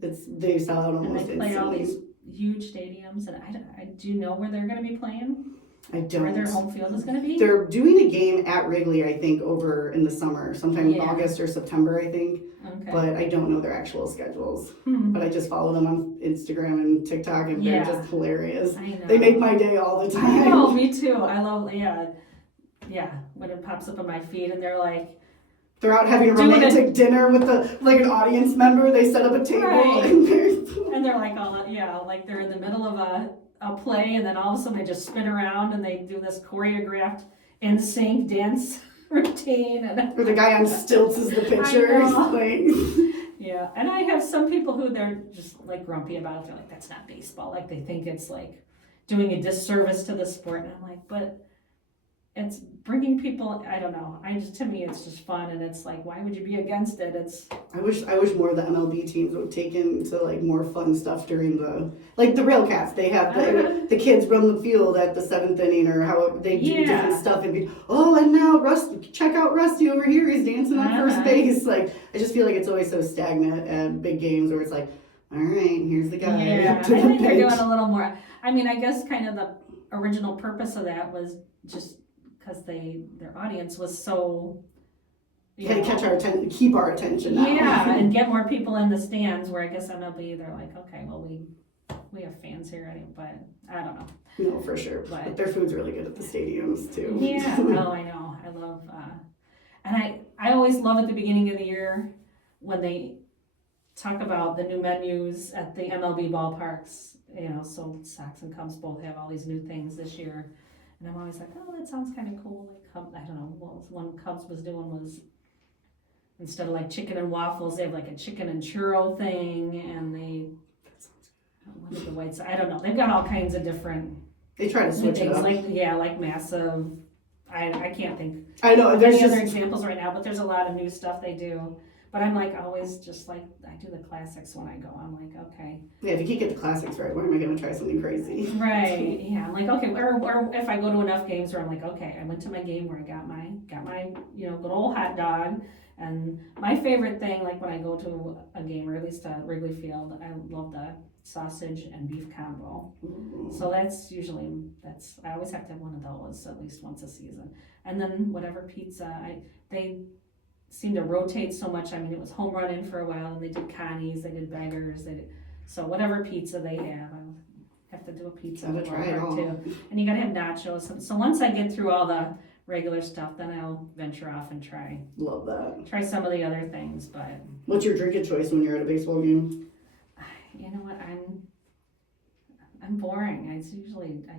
They sell out and almost they play all instantly. these huge stadiums. And I do know where they're going to be playing. I Where don't. their home field is going to be. They're doing a game at Wrigley, I think, over in the summer, sometime in Yeah. August or September, I think. Okay. But I don't know their actual schedules. Hmm. But I just follow them on Instagram and TikTok, and they're Yeah. just hilarious. I know. They make my day all the time. Oh, me too. I love, yeah, when it pops up on my feed and they're like, they're out having a romantic dinner with an audience member. They set up a table right. and they're like, like they're in the middle of a play, and then all of a sudden they just spin around and they do this choreographed in sync dance routine. Or the guy on stilts is the picture. Yeah, and I have some people who they're just like grumpy about it. They're like, that's not baseball. Like they think it's like doing a disservice to the sport. And I'm like, but it's bringing people, I don't know. To me, it's just fun. And it's like, why would you be against it? I wish more of the MLB teams would take into like more fun stuff during the Rail Cats. They have the kids run the field at the 7th inning or however they do different stuff and be, and now check out Rusty over here. He's dancing on first base. Like, I just feel like it's always so stagnant at big games where it's like, all right, here's the guy. Yeah, I think they're doing a little more. I mean, I guess kind of the original purpose of that was just because their audience was so. You had to catch our attention, keep our attention now. Yeah, and get more people in the stands. Where I guess MLB, they're like, okay, well we have fans here, but I don't know. No, for sure. But their food's really good at the stadiums too. Yeah. Oh, I know. I love, and I always love at the beginning of the year when they talk about the new menus at the MLB ballparks. So Sox and Cubs both have all these new things this year. And I'm always like, oh, that sounds kind of cool. Like, I don't know, one Cubs was doing was, instead of like chicken and waffles, they have like a chicken and churro thing, and what did the Whites, I don't know. They've got all kinds of different. They try to switch it up. Like massive, I can't think. I know, there's other examples right now, but there's a lot of new stuff they do. But I'm like always just like, I do the classics when I go. I'm like, okay. Yeah, if you can't get the classics right, why am I going to try something crazy? Right, yeah. I'm like, okay, or if I go to enough games where I'm like, okay, I went to my game where I got my good old hot dog. And my favorite thing, like when I go to a game, or at least a Wrigley Field, I love the sausage and beef combo. Ooh. So I always have to have one of those at least once a season. And then whatever pizza, they seem to rotate so much. I mean, it was Home Run In for a while, and they did Connie's, they did Beggars, so whatever pizza they have, I have to do a pizza too. And you gotta have nachos. So once I get through all the regular stuff, then I'll venture off and try some of the other things. But what's your drinking choice when you're at a baseball game? You know what, I'm boring. I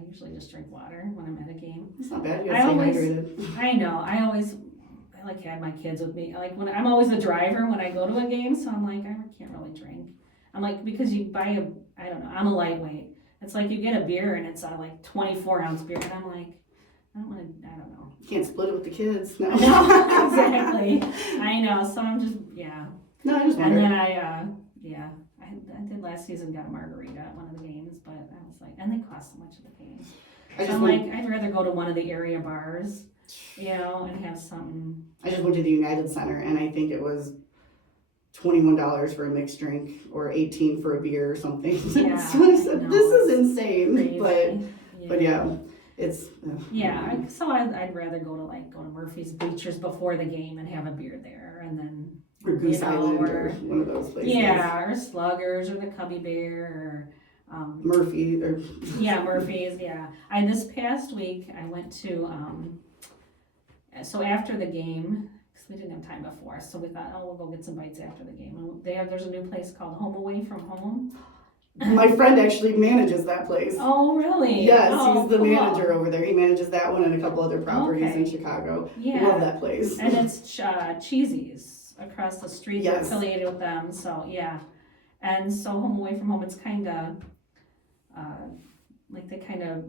usually just drink water when I'm at a game. It's not bad. You gotta stay hydrated. I know. I like had my kids with me. Like when I'm always the driver when I go to a game, so I'm like, I can't really drink. I'm like, because you buy I don't know, I'm a lightweight. It's like you get a beer and it's like 24-ounce beer, and I'm like, I don't know. You can't split it with the kids. No. No, exactly. I know. So I'm just, No, I just wondered. And then I did last season, got a margarita at one of the games, but I was like, and they cost so much of the games. I'd rather go to one of the area bars, and have something. I just went to the United Center, and I think it was $21 for a mixed drink or $18 for a beer or something. Yeah, So I said, this is insane. Crazy. But it's. So I'd rather go to Murphy's Bleachers before the game and have a beer there, and then. Or Goose Island or one of those places. Yeah, or Sluggers or the Cubby Bear or Murphy or Murphy's. Yeah, this past week I went to so after the game, because we didn't have time before, so we thought, we'll go get some bites after the game. And there's a new place called Home Away from Home. My friend actually manages that place. Oh, really? Yes, he's the manager over there. He manages that one and a couple other properties in Chicago. Yeah, love that place. And it's Cheesy's across the street. Yes. They're affiliated with them, so yeah. And so Home Away from Home, it's kind of like they kind of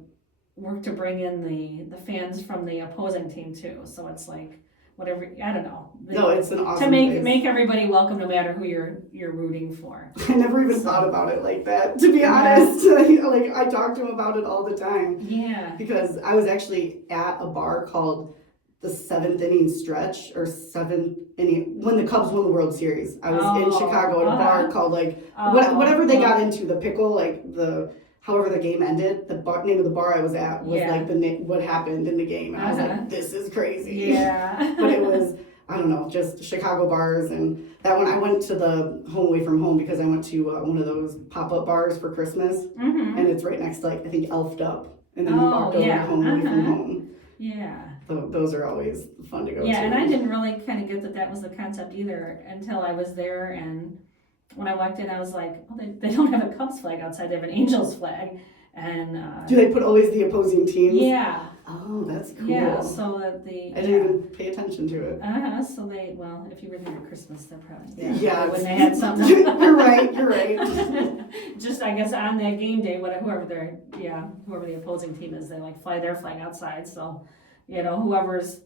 work to bring in the fans from the opposing team too. So it's like whatever, I don't know. No, it's an awesome to make everybody welcome no matter who you're rooting for. I never even thought about it like that, to be honest. Like I talk to him about it all the time. Yeah. Because I was actually at a bar called the 7th inning stretch or 7th inning when the Cubs won the World Series. I was in Chicago at a bar called whatever they got into, the pickle, however the game ended, the name of the bar I was at was what happened in the game. And I was like, this is crazy. Yeah. But it was, I don't know, just Chicago bars. And that one, I went to the Home Away from Home because I went to one of those pop-up bars for Christmas. Mm-hmm. And it's right next to, I think, Elfed Up. And then you walked over to Home Away from Home. Yeah. Those are always fun to go to. Yeah, and I didn't really kind of get that was the concept either until I was there, and when I walked in, I was like, oh, they don't have a Cubs flag outside, they have an Angels flag, and do they put always the opposing teams? Yeah. Oh, that's cool. Yeah, so that I didn't even pay attention to it. So well, if you were there at Christmas, they're probably, when they had something. You're right. Just, I guess, on that game day, whoever the opposing team is, they like fly their flag outside, so, whoever's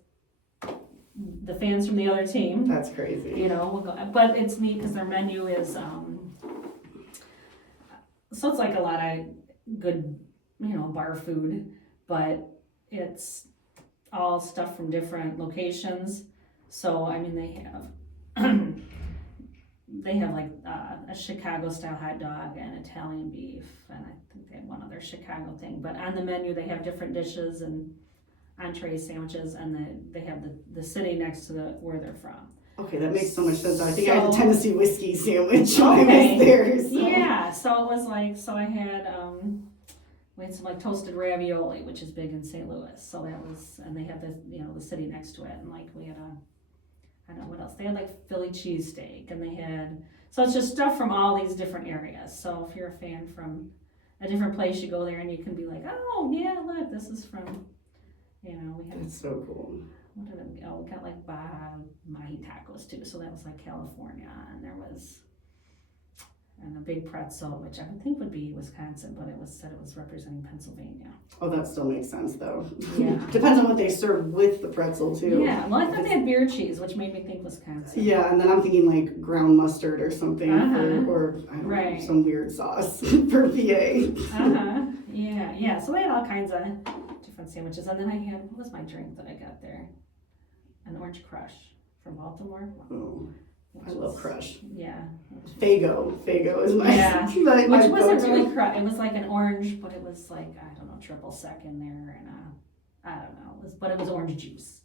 the fans from the other team. That's crazy. We'll go, but it's neat because their menu is, so it's like a lot of good, bar food, but it's all stuff from different locations. So, I mean, they have like a Chicago style hot dog and Italian beef, and I think they have one other Chicago thing. But on the menu, they have different dishes and entrees, sandwiches, and they have the city next to where they're from. Okay, that makes so much sense. I think I had a Tennessee whiskey sandwich when I was there. So. Yeah, so it was like, I had, we had some like toasted ravioli, which is big in St. Louis. So that was, and they have the city next to it. And like we had I don't know what else. They had like Philly cheesesteak, and they had, so it's just stuff from all these different areas. So if you're a fan from a different place, you go there and you can be like, oh yeah, look, this is from, we had. That's so cool. What did we got like mahi tacos too. So that was like California, and there was, and a big pretzel, which I would think would be Wisconsin, but it was representing Pennsylvania. Oh, that still makes sense though. Yeah. Depends on what they serve with the pretzel too. Yeah, well, I thought they had beer cheese, which made me think Wisconsin. Yeah, and then I'm thinking like ground mustard or something, or I don't know, some weird sauce for PA. Yeah. So they had all kinds of different sandwiches, and then I had, what was my drink that I got there? An orange crush from Baltimore. Oh. I love Crush. Yeah. Fago is my which wasn't really Crush. It was like an orange, but it was like, I don't know, triple sec in there, and I don't know. It was orange juice.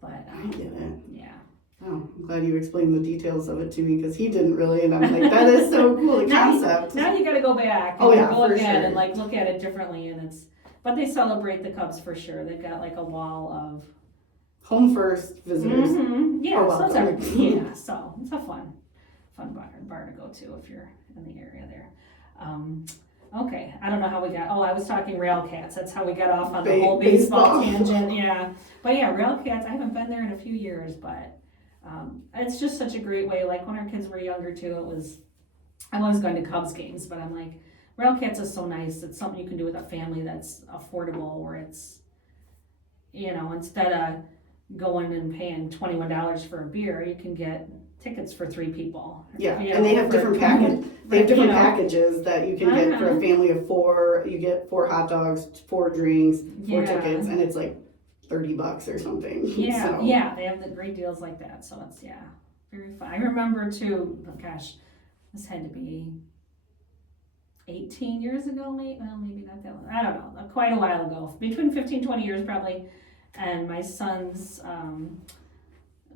But I get it. Yeah. Oh, I'm glad you explained the details of it to me because he didn't really, and I'm like, that is so cool, the concept. Now you got to go back. And go again and like look at it differently, and but they celebrate the Cubs for sure. They've got like a wall of home first visitors. Mm-hmm. Yeah, so it's everything. Yeah, so it's a fun bar to go to if you're in the area there. Okay, I don't know how we got. Oh, I was talking Rail Cats. That's how we got off on the whole baseball tangent. Yeah, but yeah, Rail Cats. I haven't been there in a few years, but it's just such a great way. Like when our kids were younger too, I was going to Cubs games, but I'm like, Rail Cats is so nice. It's something you can do with a family that's affordable, where it's, instead of going and paying $21 for a beer, you can get tickets for 3 people. Yeah, and they have different packages. They have different packages that you can get for a family of 4. You get 4 hot dogs, 4 drinks, 4 tickets, and it's like $30 or something. Yeah, yeah, they have the great deals like that. So it's very fun. I remember too. Oh gosh, this had to be 18 years ago, maybe not that long. I don't know, quite a while ago. Between 15-20 years probably. And my son's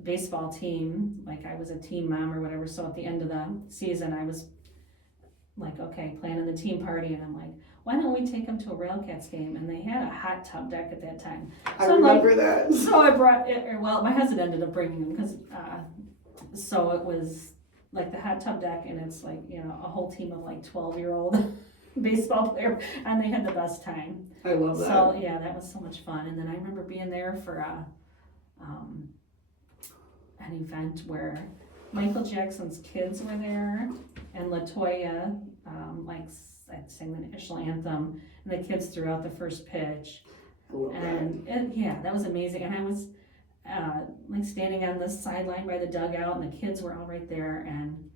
baseball team, like I was a team mom or whatever, so at the end of the season I was like, okay, planning the team party, and I'm like, why don't we take them to a Railcats game? And they had a hot tub deck at that time. So I remember that. So I brought it, my husband ended up bringing them because, so it was like the hot tub deck, and it's like, a whole team of like 12-year-old baseball player, and they had the best time. I love that. So yeah, that was so much fun. And then I remember being there for an event where Michael Jackson's kids were there, and LaToya sang the national anthem, and the kids threw out the first pitch. I love that. That was amazing. And I was standing on the sideline by the dugout, and the kids were all right there. And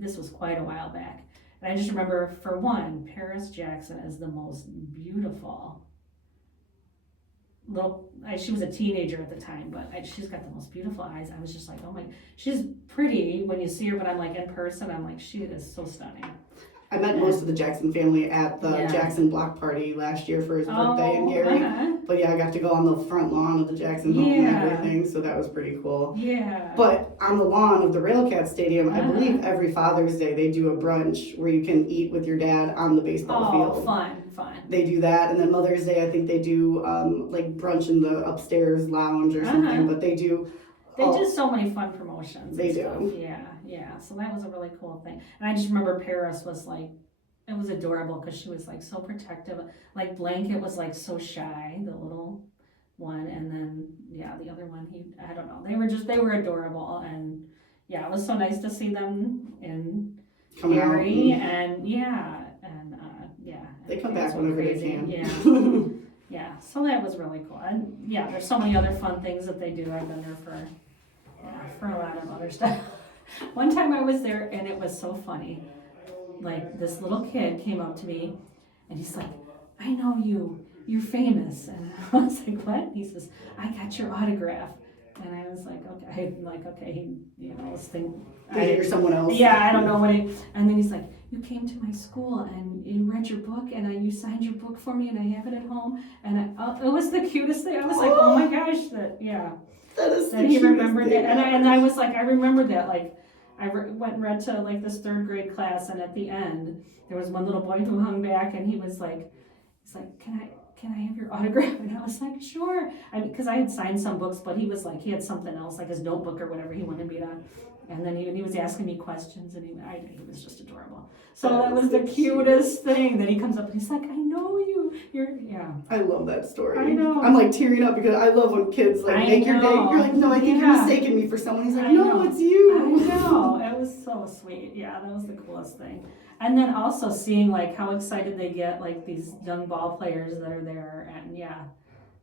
this was quite a while back. And I just remember, for one, Paris Jackson is the most beautiful she was a teenager at the time, but she's got the most beautiful eyes. I was just like, oh my, she's pretty when you see her, but I'm like, in person, I'm like, she is so stunning. I met most of the Jackson family at the Jackson block party last year for his birthday in Gary. But yeah, I got to go on the front lawn of the Jackson home and everything, so that was pretty cool. Yeah. But But on the lawn of the Railcat Stadium, I believe every Father's Day they do a brunch where you can eat with your dad on the baseball field. Oh, fun. They do that, and then Mother's Day I think they do like brunch in the upstairs lounge or something. But they do. They do so many fun promotions. They do. do. Yeah. So that was a really cool thing. And I just remember Paris was like, it was adorable because she was like so protective. Like Blanket was like so shy, the little one, and then the other one, I don't know. They were adorable, and it was so nice to see them in Gary, and they come back whenever they can. Yeah, so that was really cool. And there's so many other fun things that they do. I've been there for a lot of other stuff. One time I was there and it was so funny. Like this little kid came up to me and he's like, I know you're famous. And I was like, what? He says, I got your autograph. And I was like, okay, this thing. You're someone else. Yeah, I don't know what and then he's like, you came to my school and you read your book and you signed your book for me and I have it at home. And it was the cutest thing. I was like, oh my gosh, that is that he remembered that. And I was like, I remembered that. Like, I went and read to like this 3rd grade class, and at the end, there was one little boy who hung back, and he's like, can I have your autograph? And I was like, sure. Because I had signed some books, but he was like, he had something else, like his notebook or whatever he wanted me to. And then he was asking me questions, and he was just adorable. So that was the cutest thing that he comes up and he's like, I know you. I love that story. I know. I'm like tearing up because I love when kids like make your day. You're like, no, I think you're mistaking me for someone. He's like, no, it's you. I know. It was so sweet. Yeah, that was the coolest thing. And then also seeing like how excited they get, like these young ball players that are there, and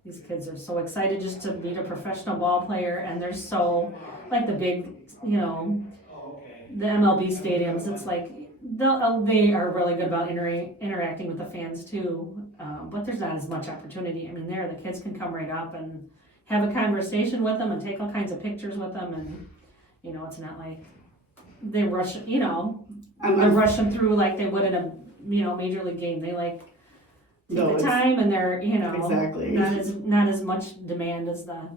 these kids are so excited just to meet a professional ball player, and they're so like the big, the MLB stadiums. It's like they are really good about interacting with the fans too, but there's not as much opportunity. I mean, the kids can come right up and have a conversation with them and take all kinds of pictures with them, and it's not like they rush. They're rushing through like they would in a major league game. They like take the time, and they're exactly not as much demand as the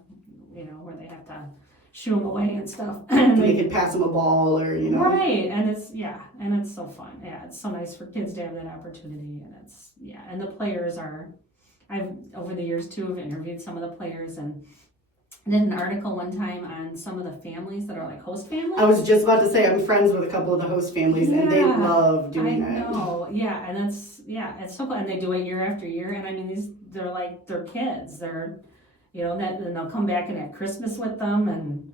where they have to shoo them away and stuff. They could pass them a ball or right, and it's so fun. It's so nice for kids to have that opportunity, and and the players I've over the years too have interviewed some of the players and did an article one time on some of the families that are like host families. I was just about to say I'm friends with a couple of the host families, and they love doing that. I know, and it's so cool, and they do it year after year. And I mean, they're like their kids. They're and they'll come back and have Christmas with them, and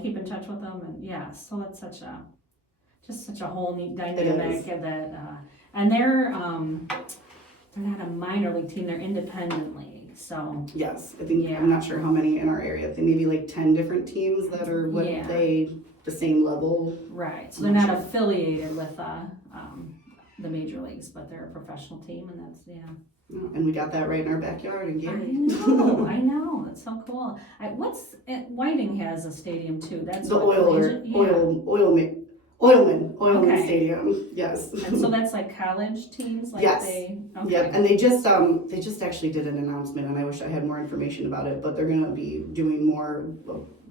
keep in touch with them, and so it's such a whole neat dynamic and they're not a minor league team; they're independent league. So yes, I think I'm not sure how many in our area. I think maybe like 10 different teams that are the same level. Right. So they're not affiliated with the major leagues, but they're a professional team, and that's And we got that right in our backyard in Gary. I know. That's so cool. Whiting has a stadium too. That's the Oilman Stadium. Yes. And so that's like college teams. Like yes. Yep. And they just actually did an announcement, and I wish I had more information about it. But they're going to be doing more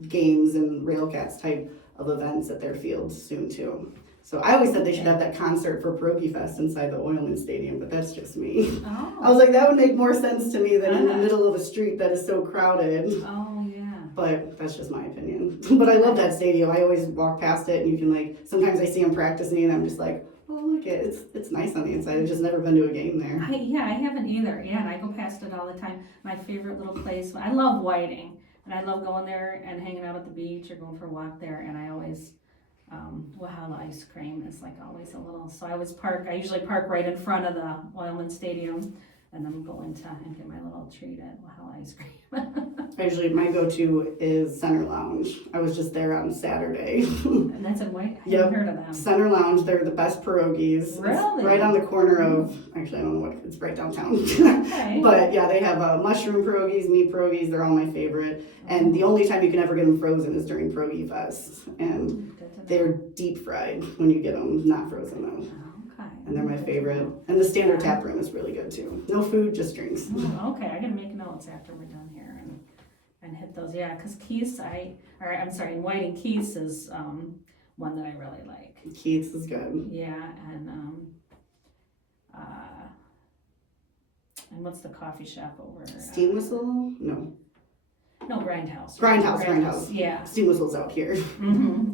games and Railcats type of events at their fields soon too. So I always said they should have that concert for Pierogi Fest inside the Oilman Stadium, but that's just me. Oh. I was like, that would make more sense to me than in the middle of a street that is so crowded. Oh, yeah. But that's just my opinion. But I love that stadium. I always walk past it, and you can sometimes I see them practicing, and I'm just like, oh, look, it's nice on the inside. I've just never been to a game there. I haven't either. Yeah, and I go past it all the time. My favorite little place. I love Whiting, and I love going there and hanging out at the beach or going for a walk there, and I always... the ice cream is like always a little, so I usually park right in front of the Oilman Stadium, and then go into and get my little treat at Wahala ice cream. My go-to is Center Lounge. I was just there on Saturday. And that's in White? I haven't heard of them. Center Lounge, they're the best pierogies. Really? It's right on the corner of, actually I don't know it's right downtown. Okay. But they have mushroom pierogies, meat pierogies, they're all my favorite. And the only time you can ever get them frozen is during Pierogi Fest. And they're deep fried when you get them, not frozen though. Okay. And they're my favorite. And the standard tap room is really good too. No food, just drinks. Oh, okay, I can make notes after we're done here. and hit those. Yeah, because Keith's, Whiting Keith's is one that I really like. Keith's is good. Yeah, and what's the coffee shop over? Steam Whistle? No. No, Grindhouse. Grindhouse. Yeah. Steam Whistle's out here.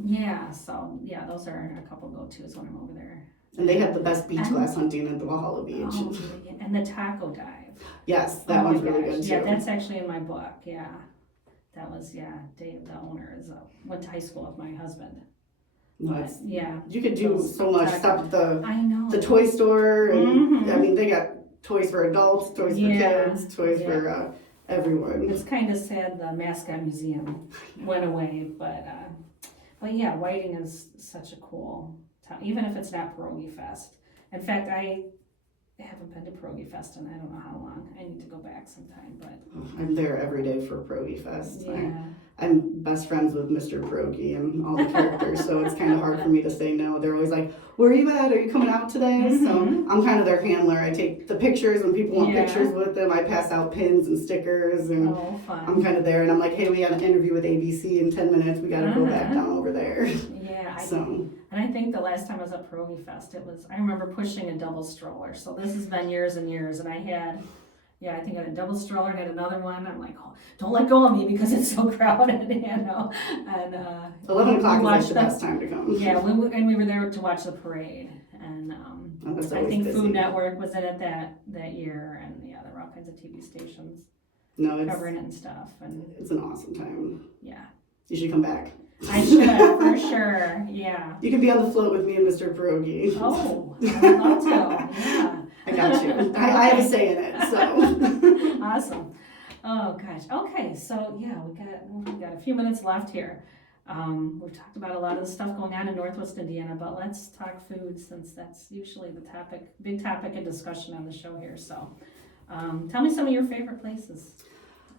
Yeah, so yeah, those are a couple go-tos when I'm over there. And they have the best beach glass hunting at the Valhalla Beach. Oh, and the taco dive. Yes, that one's really good too. Yeah, that's actually in my book. Yeah, that was Dave, the owner, went to high school with my husband. No, yeah, you could do so much stuff at the toy store. And, I mean, they got toys for adults, toys for kids, toys for everyone. It's kind of sad the Mascot Museum went away, but yeah, Whiting is such a cool town, even if it's not Pierogi Fest. In fact, I haven't been to Pierogi Fest in I don't know how long. I need to go back sometime, but I'm there every day for Pierogi Fest. Yeah. I'm best friends with Mr. Pierogi and all the characters, so it's kind of hard for me to say no. They're always like, "Where are you at? Are you coming out today?" So I'm kind of their handler. I take the pictures when people want pictures with them. I pass out pins and stickers, and fun. I'm kind of there. And I'm like, "Hey, we got an interview with ABC in 10 minutes. We got to go back down over there." Yeah. And I think the last time I was at Pierogi Fest, I remember pushing a double stroller. So this has been years and years, and I had. Yeah, I think I had a double stroller and had another one. I'm like, oh, don't let go of me because it's so crowded, you know. And 11 o'clock is like the best time to come. Yeah, we were there to watch the parade, and I think busy. Food Network was in it that year, and yeah, there were all kinds of TV stations covering it and stuff. And it's an awesome time. Yeah, you should come back. I should for sure. Yeah, you can be on the float with me and Mr. Pierogi. Oh, I'd love to. Yeah. I got you. I have a say in it, so. Awesome. Oh gosh. Okay, so yeah, we got a few minutes left here. We've talked about a lot of the stuff going on in Northwest Indiana, but let's talk food since that's usually the big topic of discussion on the show here. So, tell me some of your favorite places.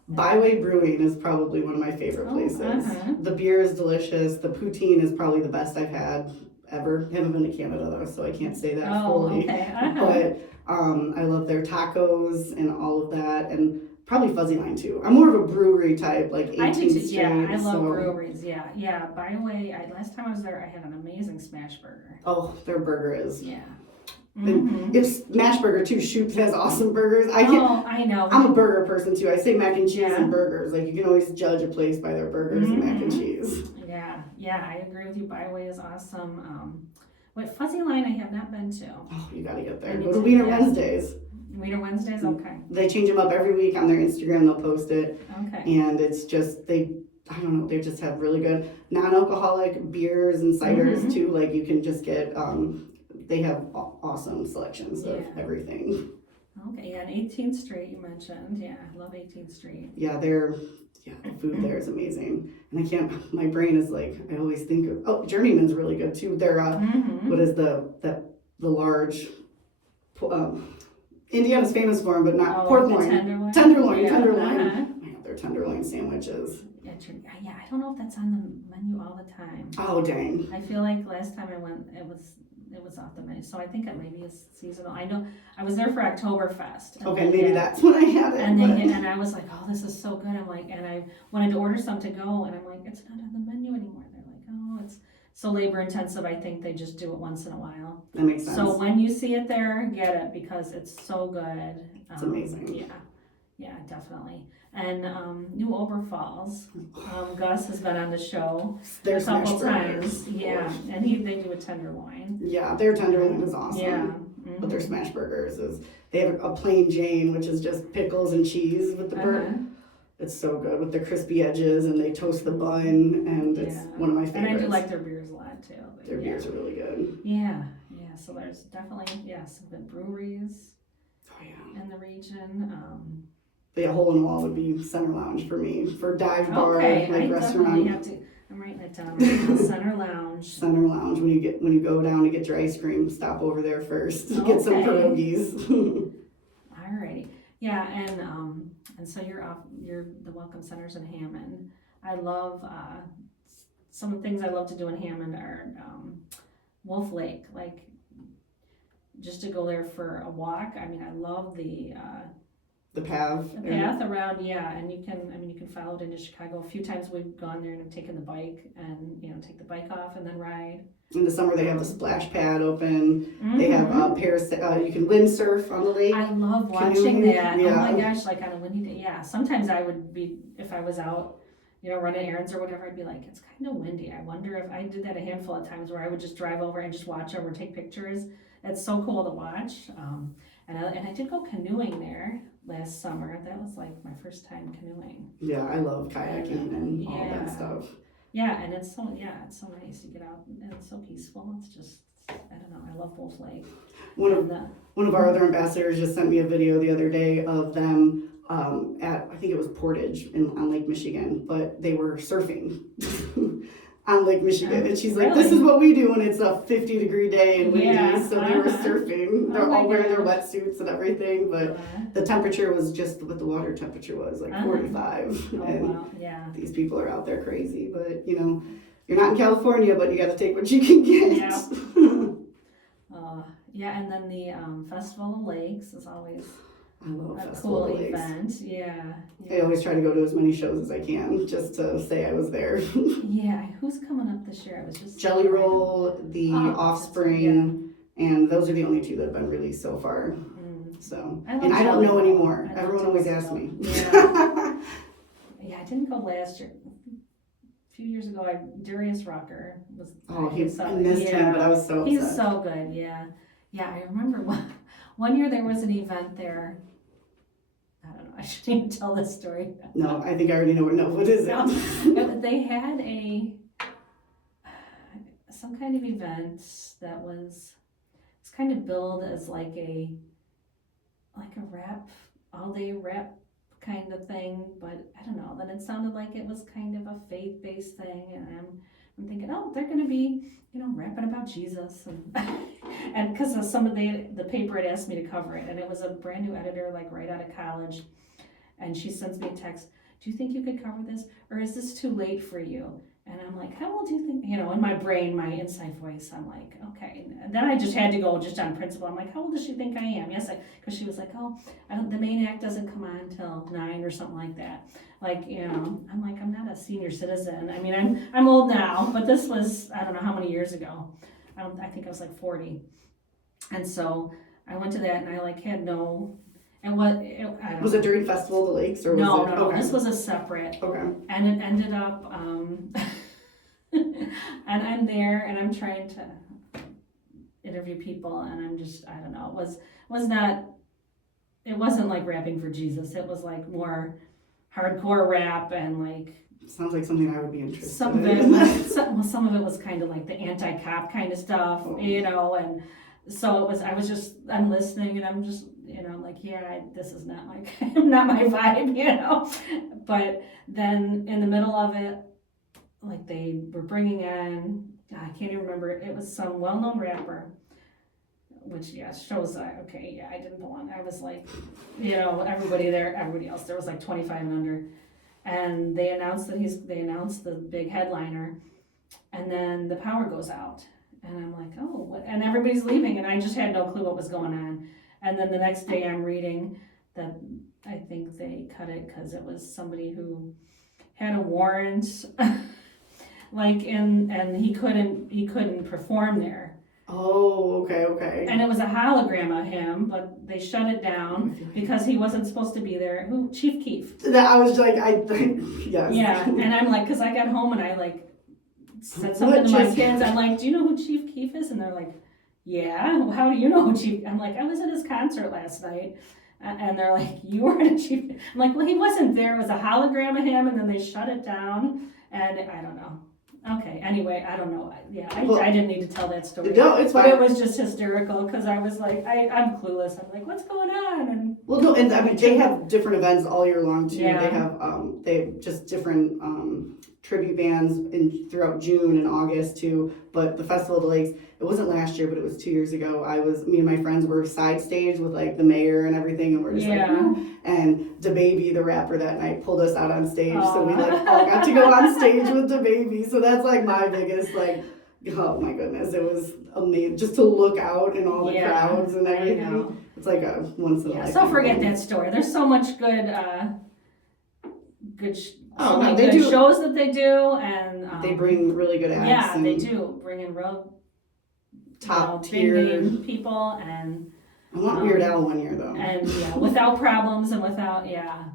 Byway Brewing is probably one of my favorite places. The beer is delicious. The poutine is probably the best I've had ever. I haven't been to Canada though, so I can't say that fully. Okay. But I love their tacos and all of that, and probably Fuzzy Line too. I'm more of a brewery type, like 18th Street. Yeah, I love breweries. Yeah. Byway. Last time I was there, I had an amazing smash burger. Oh, their burger is. Yeah. It's Smash Burger too. Shoot has awesome burgers. I know. I'm a burger person too. I say mac and cheese and burgers. Like you can always judge a place by their burgers and mac and cheese. Yeah, I agree with you. Byway is awesome. Fuzzy Line I have not been to. Oh, you gotta get there. Go to Wiener Wednesdays. Wiener Wednesdays, okay. They change them up every week on their Instagram. They'll post it. Okay. And it's just I don't know. They just have really good non-alcoholic beers and ciders too. Like you can just get. They have awesome selections of everything. Okay, and 18th Street you mentioned. Yeah, I love 18th Street. Yeah, the food there is amazing. And my brain is like, I always think of, Journeyman's really good too. They're, what is the large, Indiana's famous for them, but not pork loin. Tenderloin. Oh my God, their tenderloin sandwiches. Yeah, I don't know if that's on the menu all the time. Oh, dang. I feel like last time I went, it was off the menu, so I think it maybe is seasonal. I know I was there for Oktoberfest. Okay, maybe that's when I had it. And I was like, oh, this is so good. I'm like, and I wanted to order some to go, and I'm like, it's not on the menu anymore. They're like, oh, it's so labor intensive. I think they just do it once in a while. That makes sense. So when you see it there, get it because it's so good. It's amazing. Yeah, definitely. And New Oberfalls, Gus has been on the show a couple times. Yeah, and they do a tenderloin. Yeah, their tenderloin is awesome. Yeah. But their smash burgers they have a plain Jane, which is just pickles and cheese with the burger. It's so good with the crispy edges, and they toast the bun, and it's one of my favorites. And I do like their beers a lot too. Their beers are really good. Yeah. So there's definitely some good breweries. In the region. But hole in the wall would be Center Lounge for me for dive bar restaurant. I'm writing it down. Center Lounge. Center Lounge. When you go down to get your ice cream, stop over there first. Get some pierogies. Alrighty. Yeah, and so you're the Welcome Centers in Hammond. I love some of the things I love to do in Hammond are Wolf Lake, like just to go there for a walk. I mean, I love the the path. The path around, yeah, and you can follow it into Chicago. A few times we've gone there and have taken the bike and, take the bike off and then ride. In the summer, they have the splash pad open. Mm-hmm. They have you can windsurf on the lake. I love watching canoeing. that. Yeah. Oh my gosh, like on a windy day. Yeah, sometimes I would be, if I was out, running errands or whatever, I'd be like, it's kind of windy. I wonder if I did that a handful of times where I would just drive over and just watch them or take pictures. It's so cool to watch. And I did go canoeing there last summer. That was like my first time canoeing. Yeah, I love kayaking and all that stuff. Yeah, and it's so nice to get out and it's so peaceful. It's just, I don't know, I love both lakes. One of our other ambassadors just sent me a video the other day of them at, I think it was Portage on Lake Michigan, but they were surfing on Lake Michigan. And she's like, this is what we do when it's a 50-degree day and windy. So they were surfing. They're all wearing their wetsuits and everything, but the temperature was just what the water temperature was, like 45. Oh, and wow. Yeah. these people are out there crazy, but you're not in California, but you got to take what you can get. Yeah, and then the Festival of Lakes is always I love a Festival cool of Lakes. event. Yeah. I always try to go to as many shows as I can just to say I was there. Yeah, who's coming up this year? I was just Jelly Roll, The Offspring, and those are the only two that have been released so far. So, I don't know anymore. Everyone always asks me. Yeah. Yeah, I didn't go last year. A few years ago, Darius Rucker was. I missed him, but I was so upset. He's so good. Yeah, I remember one year there was an event there. I don't know. I shouldn't even tell this story. No, I think I already know what is it? They had some kind of event that was kind of billed as like a rap, all-day rap kind of thing, but I don't know. Then it sounded like it was kind of a faith-based thing, and I'm thinking, oh, they're going to be, rapping about Jesus, and because the paper had asked me to cover it, and it was a brand new editor, like right out of college, and she sends me a text. Do you think you could cover this, or is this too late for you? And I'm like, how old do you think? In my brain, my inside voice, I'm like, okay. And then I just had to go just on principle. I'm like, how old does she think I am? Yes, because she was like, oh, the main act doesn't come on until 9 or something like that. Like, I'm like, I'm not a senior citizen. I mean, I'm old now, but this was, I don't know how many years ago. I think I was like 40. And so I went to that and I had no, and was it during Festival of the Lakes or was no, it? No, okay. This was a separate. Okay. And it ended up, and I'm there and I'm trying to interview people and I'm just, I don't know, it wasn't like rapping for Jesus. It was like more hardcore rap and like. Sounds like something I would be interested some in. Some of it was kind of like the anti-cop kind of stuff, and so I'm listening and I'm just, like, this is not not my vibe, but then in the middle of it, like they were bringing in, I can't even remember, it was some well-known rapper, which shows that, okay, I didn't belong. I was like, everybody else, there was like 25 and under, and they announced the big headliner, and then the power goes out, and I'm like, oh, what? And everybody's leaving, and I just had no clue what was going on. And then the next day I'm reading that I think they cut it because it was somebody who had a warrant, and he couldn't perform there. Oh, okay. And it was a hologram of him, but they shut it down because he wasn't supposed to be there. Who? Chief Keef. I was like, yes. Yeah, and I'm like, because I got home and I said something to my kids. I'm like, do you know who Chief Keef is? And they're like, yeah. How do you know who Chief? I'm like, I was at his concert last night. And they're like, you were at a Chief? I'm like, well, he wasn't there. It was a hologram of him, and then they shut it down. And I don't know. Okay, anyway, I don't know. I didn't need to tell that story. No, it's fine. But it was just hysterical because I was like, I'm clueless. I'm like, what's going on? And well, no, and I mean, they have different events all year long too. Yeah. They have just different tribute bands throughout June and August too. But the Festival of the Lakes, it wasn't last year, but it was 2 years ago. Me and my friends were side stage with like the mayor and everything, and we're just and DaBaby, the rapper that night, pulled us out on stage. Aww. So we all got to go on stage with DaBaby. So that's like my biggest oh my goodness, it was amazing just to look out and all the crowds and everything. It's like a once in a Yeah, lifetime. so forget thing. that story. There's so much good, Oh, so no, many they good do. shows that they do, and They bring really good acts. yeah, and they do bring in real top big tier. name people, and I want Weird Al one year though. and yeah, without problems and without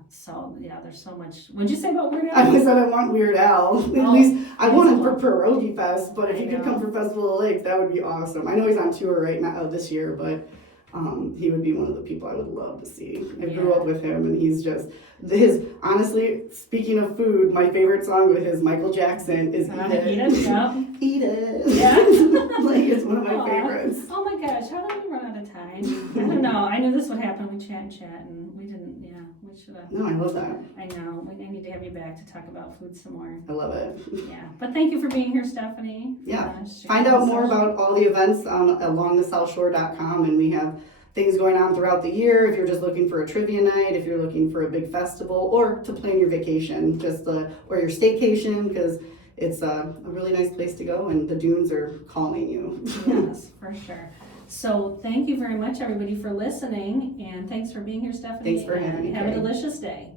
So yeah, there's so much. What'd you say about Weird I Al? said I want Weird Al. At Oh, least I want him that's for Pierogi Fest, but if I he could know. come for Festival of Lakes, that would be awesome. I know he's on tour right now this year, but he would be one of the people I would love to see. I grew Yeah. up with him, and he's just honestly, speaking of food, my favorite song with his Michael Jackson is Eat It. Eat It, yeah. Eat It. Yeah. Like, it's one of my Aw. favorites. Oh my gosh, how did we run out of time? I don't know. I knew this would happen. We chat, and we didn't. Yeah, we should have. No, I love that. I know. I need to have you back to talk about food some more. I love it. Yeah, but thank you for being here, Stephanie. Yeah. sharing Find out the more social- about all the events on alongthesouthshore.com, and we have things going on throughout the year. If you're just looking for a trivia night, if you're looking for a big festival, or to plan your vacation, or your staycation, because it's a really nice place to go, and the dunes are calling you. Yes, for sure. So thank you very much, everybody, for listening, and thanks for being here, Stephanie. Thanks for having me, Have a Carrie. delicious day.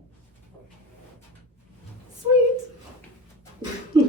Sweet.